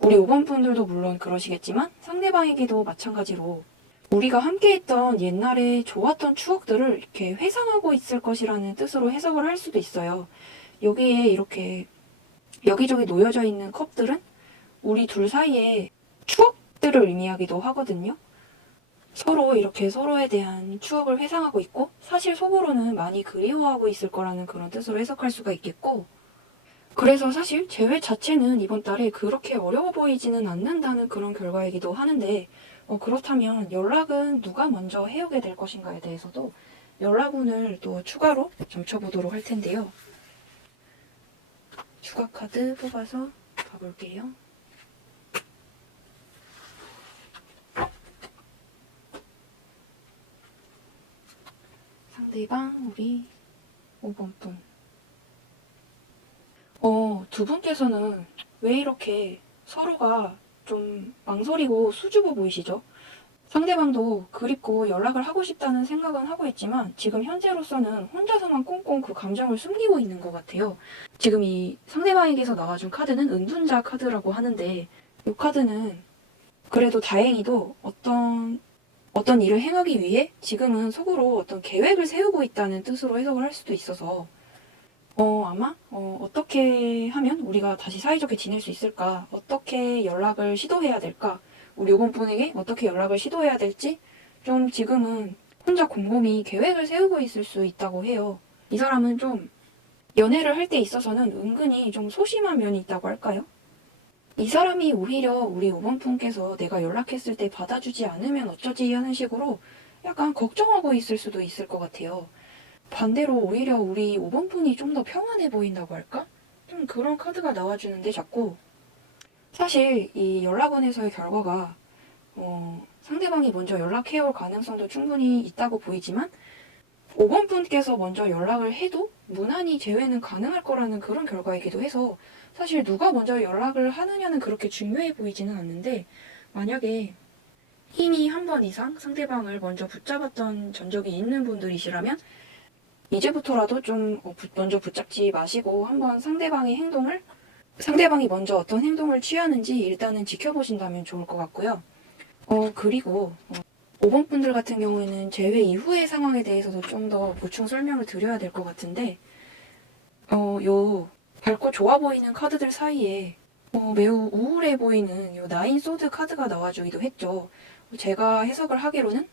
우리 5번 분들도 물론 그러시겠지만 상대방에게도 마찬가지로 우리가 함께했던 옛날에 좋았던 추억들을 이렇게 회상하고 있을 것이라는 뜻으로 해석을 할 수도 있어요. 여기에 이렇게 여기저기 놓여져 있는 컵들은 우리 둘 사이에 추억들을 의미하기도 하거든요. 서로 이렇게 서로에 대한 추억을 회상하고 있고 사실 속으로는 많이 그리워하고 있을 거라는 그런 뜻으로 해석할 수가 있겠고, 그래서 사실 재회 자체는 이번 달에 그렇게 어려워 보이지는 않는다는 그런 결과이기도 하는데, 그렇다면 연락은 누가 먼저 해오게 될 것인가에 대해서도 연락운을 또 추가로 점쳐보도록 할 텐데요. 추가 카드 뽑아서 봐볼게요. 상대방 우리 5번 분. 두 분께서는 왜 이렇게 서로가 좀 망설이고 수줍어 보이시죠? 상대방도 그립고 연락을 하고 싶다는 생각은 하고 있지만 지금 현재로서는 혼자서만 꽁꽁 그 감정을 숨기고 있는 것 같아요. 지금 이 상대방에게서 나와준 카드는 은둔자 카드라고 하는데, 이 카드는 그래도 다행히도 어떤 일을 행하기 위해 지금은 속으로 어떤 계획을 세우고 있다는 뜻으로 해석을 할 수도 있어서 아마 어떻게 하면 우리가 다시 사이좋게 지낼 수 있을까? 어떻게 연락을 시도해야 될까? 우리 요번 분에게 어떻게 연락을 시도해야 될지 좀 지금은 혼자 곰곰이 계획을 세우고 있을 수 있다고 해요. 이 사람은 좀 연애를 할 때 있어서는 은근히 좀 소심한 면이 있다고 할까요? 이 사람이 오히려 우리 5번 분께서 내가 연락했을 때 받아주지 않으면 어쩌지 하는 식으로 약간 걱정하고 있을 수도 있을 것 같아요. 반대로 오히려 우리 5번 분이 좀 더 평안해 보인다고 할까? 좀 그런 카드가 나와주는데 자꾸 사실 이 연락원에서의 결과가 상대방이 먼저 연락해올 가능성도 충분히 있다고 보이지만 5번 분께서 먼저 연락을 해도 무난히 재회는 가능할 거라는 그런 결과이기도 해서 사실 누가 먼저 연락을 하느냐는 그렇게 중요해 보이지는 않는데, 만약에 이미 한 번 이상 상대방을 먼저 붙잡았던 전적이 있는 분들이시라면 이제부터라도 좀 먼저 붙잡지 마시고 한번 상대방이 먼저 어떤 행동을 취하는지 일단은 지켜보신다면 좋을 것 같고요. 그리고 5번 분들 같은 경우에는 재회 이후의 상황에 대해서도 좀 더 보충 설명을 드려야 될 것 같은데, 요 밝고 좋아 보이는 카드들 사이에 매우 우울해 보이는 요 나인 소드 카드가 나와주기도 했죠. 제가 해석을 하기로는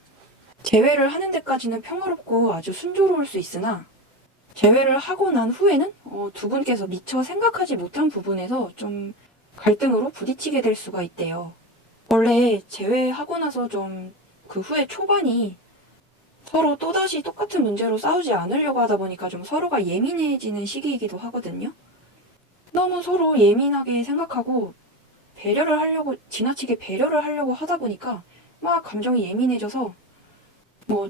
재회를 하는 데까지는 평화롭고 아주 순조로울 수 있으나 재회를 하고 난 후에는 두 분께서 미처 생각하지 못한 부분에서 좀 갈등으로 부딪히게 될 수가 있대요. 원래 재회하고 나서 좀 그 후에 초반이 서로 또다시 똑같은 문제로 싸우지 않으려고 하다 보니까 좀 서로가 예민해지는 시기이기도 하거든요. 너무 서로 예민하게 생각하고 지나치게 배려를 하려고 하다 보니까 막 감정이 예민해져서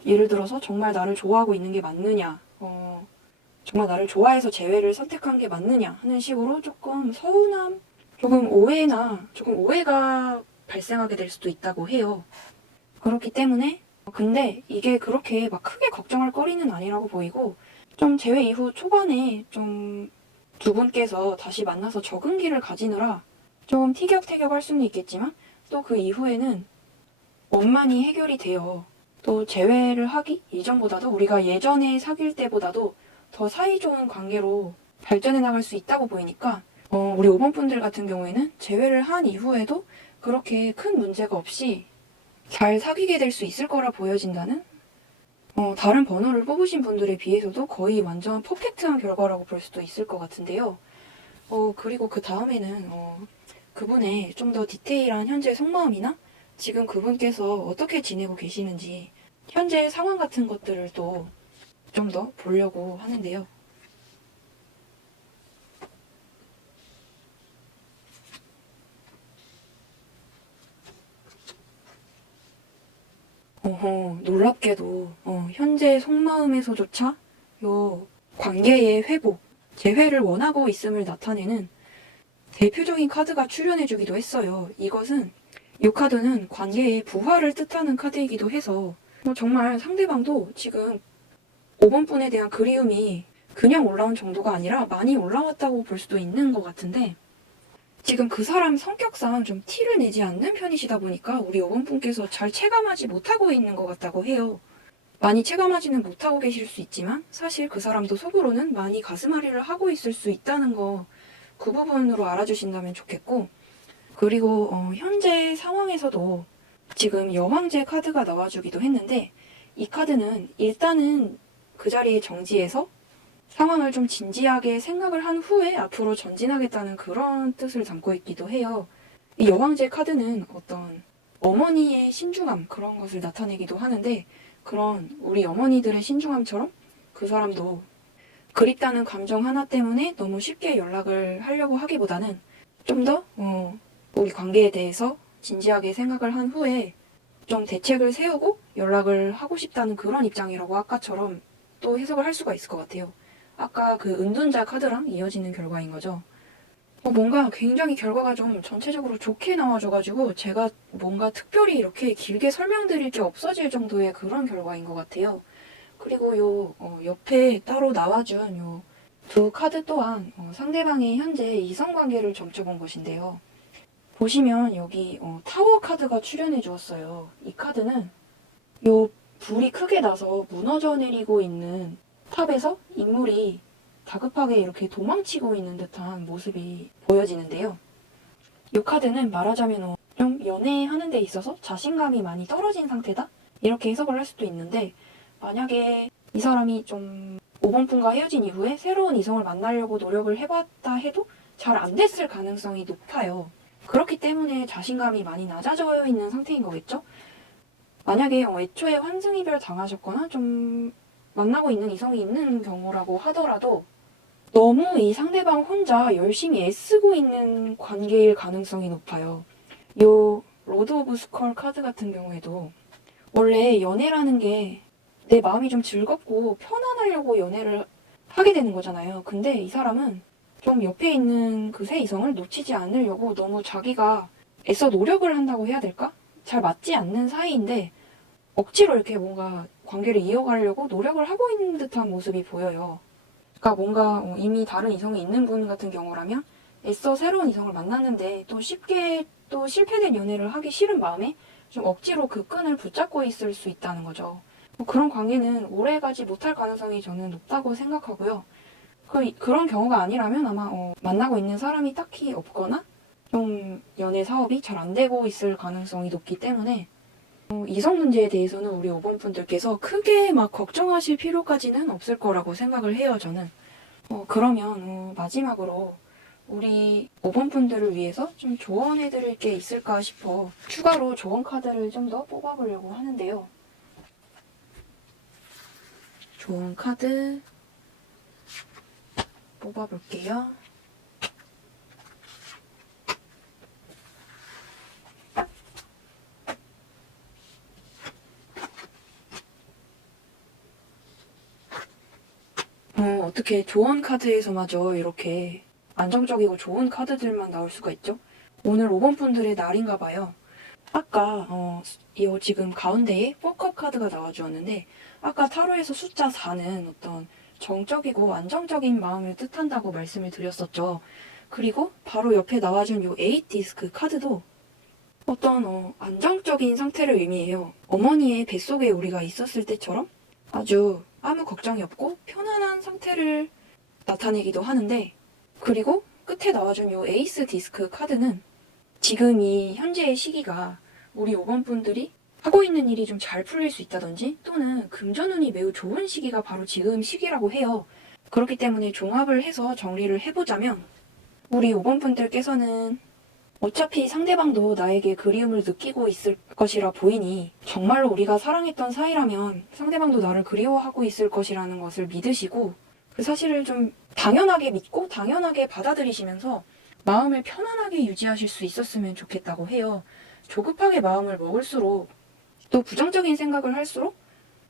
예를 들어서 정말 나를 좋아하고 있는 게 맞느냐, 정말 나를 좋아해서 재회를 선택한 게 맞느냐 하는 식으로 조금 서운함, 조금 오해가 발생하게 될 수도 있다고 해요. 그렇기 때문에 근데 이게 그렇게 막 크게 걱정할 거리는 아니라고 보이고, 좀 재회 이후 초반에 좀 두 분께서 다시 만나서 적응기를 가지느라 좀 티격태격할 수는 있겠지만 또 그 이후에는 원만히 해결이 돼요. 또 재회를 하기 이전보다도 우리가 예전에 사귈 때보다도 더 사이좋은 관계로 발전해 나갈 수 있다고 보이니까 우리 5번 분들 같은 경우에는 재회를 한 이후에도 그렇게 큰 문제가 없이 잘 사귀게 될 수 있을 거라 보여진다는, 다른 번호를 뽑으신 분들에 비해서도 거의 완전 퍼펙트한 결과라고 볼 수도 있을 것 같은데요. 그리고 그 다음에는 그분의 좀 더 디테일한 현재 속마음이나 지금 그분께서 어떻게 지내고 계시는지 현재 상황 같은 것들을 또 좀 더 보려고 하는데요. 놀랍게도 현재 속마음에서조차 요 관계의 회복, 재회를 원하고 있음을 나타내는 대표적인 카드가 출연해주기도 했어요. 이것은 이 카드는 관계의 부활을 뜻하는 카드이기도 해서 정말 상대방도 지금 5번 분에 대한 그리움이 그냥 올라온 정도가 아니라 많이 올라왔다고 볼 수도 있는 것 같은데, 지금 그 사람 성격상 좀 티를 내지 않는 편이시다 보니까 우리 5번 분께서 잘 체감하지 못하고 있는 것 같다고 해요. 많이 체감하지는 못하고 계실 수 있지만 사실 그 사람도 속으로는 많이 가슴앓이를 하고 있을 수 있다는 거, 그 부분으로 알아주신다면 좋겠고, 그리고 현재 상황에서도 지금 여왕제 카드가 나와주기도 했는데, 이 카드는 일단은 그 자리에 정지해서 상황을 좀 진지하게 생각을 한 후에 앞으로 전진하겠다는 그런 뜻을 담고 있기도 해요. 이 여왕제 카드는 어떤 어머니의 신중함, 그런 것을 나타내기도 하는데, 그런 우리 어머니들의 신중함처럼 그 사람도 그립다는 감정 하나 때문에 너무 쉽게 연락을 하려고 하기보다는 좀 더 우리 관계에 대해서 진지하게 생각을 한 후에 좀 대책을 세우고 연락을 하고 싶다는 그런 입장이라고 아까처럼 또 해석을 할 수가 있을 것 같아요. 아까 그 은둔자 카드랑 이어지는 결과인 거죠. 뭔가 굉장히 결과가 좀 전체적으로 좋게 나와줘가지고 제가 뭔가 특별히 이렇게 길게 설명드릴 게 없어질 정도의 그런 결과인 것 같아요. 그리고 옆에 따로 나와준 요 두 카드 또한 상대방의 현재 이성관계를 점쳐본 것인데요. 보시면 여기 타워 카드가 출연해 주었어요. 이 카드는 요 불이 크게 나서 무너져 내리고 있는 탑에서 인물이 다급하게 이렇게 도망치고 있는 듯한 모습이 보여지는데요. 이 카드는 말하자면 좀 연애하는 데 있어서 자신감이 많이 떨어진 상태다? 이렇게 해석을 할 수도 있는데, 만약에 이 사람이 좀 5번 분과 헤어진 이후에 새로운 이성을 만나려고 노력을 해봤다 해도 잘 안 됐을 가능성이 높아요. 그렇기 때문에 자신감이 많이 낮아져 있는 상태인 거겠죠? 만약에 애초에 환승이별 당하셨거나 좀 만나고 있는 이성이 있는 경우라고 하더라도 너무 이 상대방 혼자 열심히 애쓰고 있는 관계일 가능성이 높아요. 요 로드 오브 스컬 카드 같은 경우에도 원래 연애라는 게 내 마음이 좀 즐겁고 편안하려고 연애를 하게 되는 거잖아요. 근데 이 사람은 좀 옆에 있는 그 새 이성을 놓치지 않으려고 너무 자기가 애써 노력을 한다고 해야 될까? 잘 맞지 않는 사이인데 억지로 이렇게 뭔가 관계를 이어가려고 노력을 하고 있는 듯한 모습이 보여요. 그러니까 뭔가 이미 다른 이성이 있는 분 같은 경우라면 애써 새로운 이성을 만났는데 또 쉽게 또 실패된 연애를 하기 싫은 마음에 좀 억지로 그 끈을 붙잡고 있을 수 있다는 거죠. 그런 관계는 오래가지 못할 가능성이 저는 높다고 생각하고요. 그런 경우가 아니라면 아마 만나고 있는 사람이 딱히 없거나 좀 연애 사업이 잘 안 되고 있을 가능성이 높기 때문에 이성 문제에 대해서는 우리 5번 분들께서 크게 막 걱정하실 필요까지는 없을 거라고 생각을 해요, 저는. 그러면 마지막으로 우리 5번 분들을 위해서 좀 조언해 드릴 게 있을까 싶어 추가로 조언 카드를 좀 더 뽑아보려고 하는데요. 조언 카드 뽑아볼게요. 어떻게 조언 카드에서마저 이렇게 안정적이고 좋은 카드들만 나올 수가 있죠? 오늘 5번 분들의 날인가 봐요. 아까 이 지금 가운데에 4컵 카드가 나와주었는데, 아까 타로에서 숫자 4는 어떤 정적이고 안정적인 마음을 뜻한다고 말씀을 드렸었죠. 그리고 바로 옆에 나와준 요 8 디스크 카드도 어떤 안정적인 상태를 의미해요. 어머니의 뱃속에 우리가 있었을 때처럼 아주 아무 걱정이 없고 편안한 상태를 나타내기도 하는데, 그리고 끝에 나와준 요 에이스 디스크 카드는 지금 이 현재의 시기가 우리 5번 분들이 하고 있는 일이 좀 잘 풀릴 수 있다든지 또는 금전운이 매우 좋은 시기가 바로 지금 시기라고 해요. 그렇기 때문에 종합을 해서 정리를 해보자면 우리 5번 분들께서는 어차피 상대방도 나에게 그리움을 느끼고 있을 것이라 보이니 정말로 우리가 사랑했던 사이라면 상대방도 나를 그리워하고 있을 것이라는 것을 믿으시고 그 사실을 좀 당연하게 믿고 당연하게 받아들이시면서 마음을 편안하게 유지하실 수 있었으면 좋겠다고 해요. 조급하게 마음을 먹을수록 또 부정적인 생각을 할수록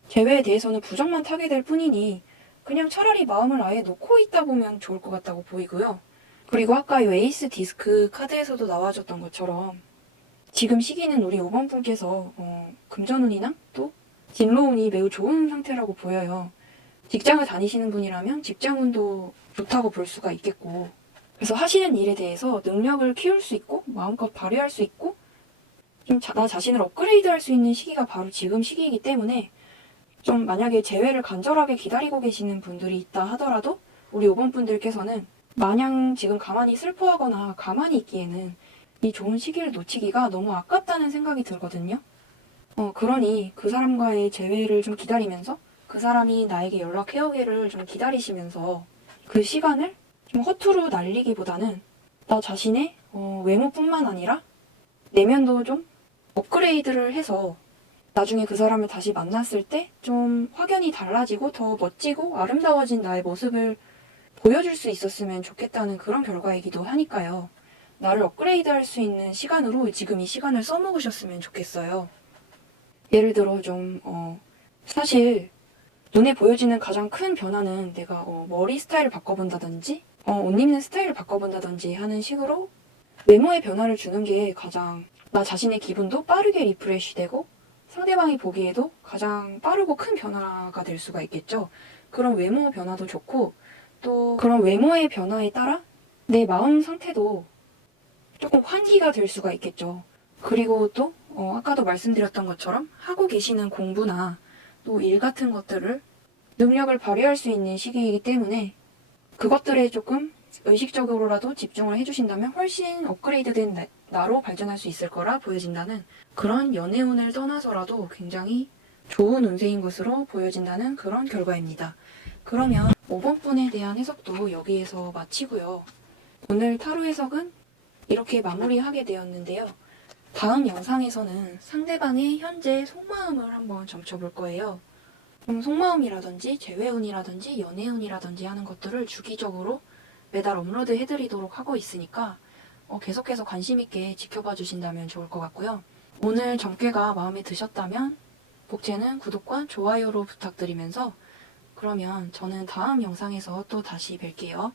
재회에 대해서는 부정만 타게 될 뿐이니 그냥 차라리 마음을 아예 놓고 있다 보면 좋을 것 같다고 보이고요. 그리고 아까 이 에이스 디스크 카드에서도 나와줬던 것처럼 지금 시기는 우리 5번 분께서 금전운이나 또 진로운이 매우 좋은 상태라고 보여요. 직장을 다니시는 분이라면 직장운도 좋다고 볼 수가 있겠고, 그래서 하시는 일에 대해서 능력을 키울 수 있고 마음껏 발휘할 수 있고 좀 나 자신을 업그레이드할 수 있는 시기가 바로 지금 시기이기 때문에 좀 만약에 재회를 간절하게 기다리고 계시는 분들이 있다 하더라도 우리 5번 분들께서는 마냥 지금 가만히 슬퍼하거나 가만히 있기에는 이 좋은 시기를 놓치기가 너무 아깝다는 생각이 들거든요. 그러니 그 사람과의 재회를 좀 기다리면서 그 사람이 나에게 연락해오기를 좀 기다리시면서 그 시간을 좀 허투루 날리기보다는 나 자신의 외모뿐만 아니라 내면도 좀 업그레이드를 해서 나중에 그 사람을 다시 만났을 때 좀 확연히 달라지고 더 멋지고 아름다워진 나의 모습을 보여줄 수 있었으면 좋겠다는 그런 결과이기도 하니까요. 나를 업그레이드 할 수 있는 시간으로 지금 이 시간을 써먹으셨으면 좋겠어요. 예를 들어 사실 눈에 보여지는 가장 큰 변화는 내가 머리 스타일을 바꿔본다든지 옷 입는 스타일을 바꿔본다든지 하는 식으로 외모의 변화를 주는 게 가장 나 자신의 기분도 빠르게 리프레시되고 상대방이 보기에도 가장 빠르고 큰 변화가 될 수가 있겠죠. 그런 외모 변화도 좋고 또 그런 외모의 변화에 따라 내 마음 상태도 조금 환기가 될 수가 있겠죠. 그리고 또 아까도 말씀드렸던 것처럼 하고 계시는 공부나 또 일 같은 것들을 능력을 발휘할 수 있는 시기이기 때문에 그것들에 조금 의식적으로라도 집중을 해주신다면 훨씬 업그레이드된 나로 발전할 수 있을 거라 보여진다는 그런 연애운을 떠나서라도 굉장히 좋은 운세인 것으로 보여진다는 그런 결과입니다. 그러면 5번 분에 대한 해석도 여기에서 마치고요. 오늘 타로 해석은 이렇게 마무리하게 되었는데요. 다음 영상에서는 상대방의 현재 속마음을 한번 점쳐볼 거예요. 속마음이라든지 재회운이라든지 연애운이라든지 하는 것들을 주기적으로 매달 업로드 해드리도록 하고 있으니까 계속해서 관심있게 지켜봐 주신다면 좋을 것 같고요. 오늘 점괘가 마음에 드셨다면 복채는 구독과 좋아요로 부탁드리면서 그러면 저는 다음 영상에서 또 다시 뵐게요.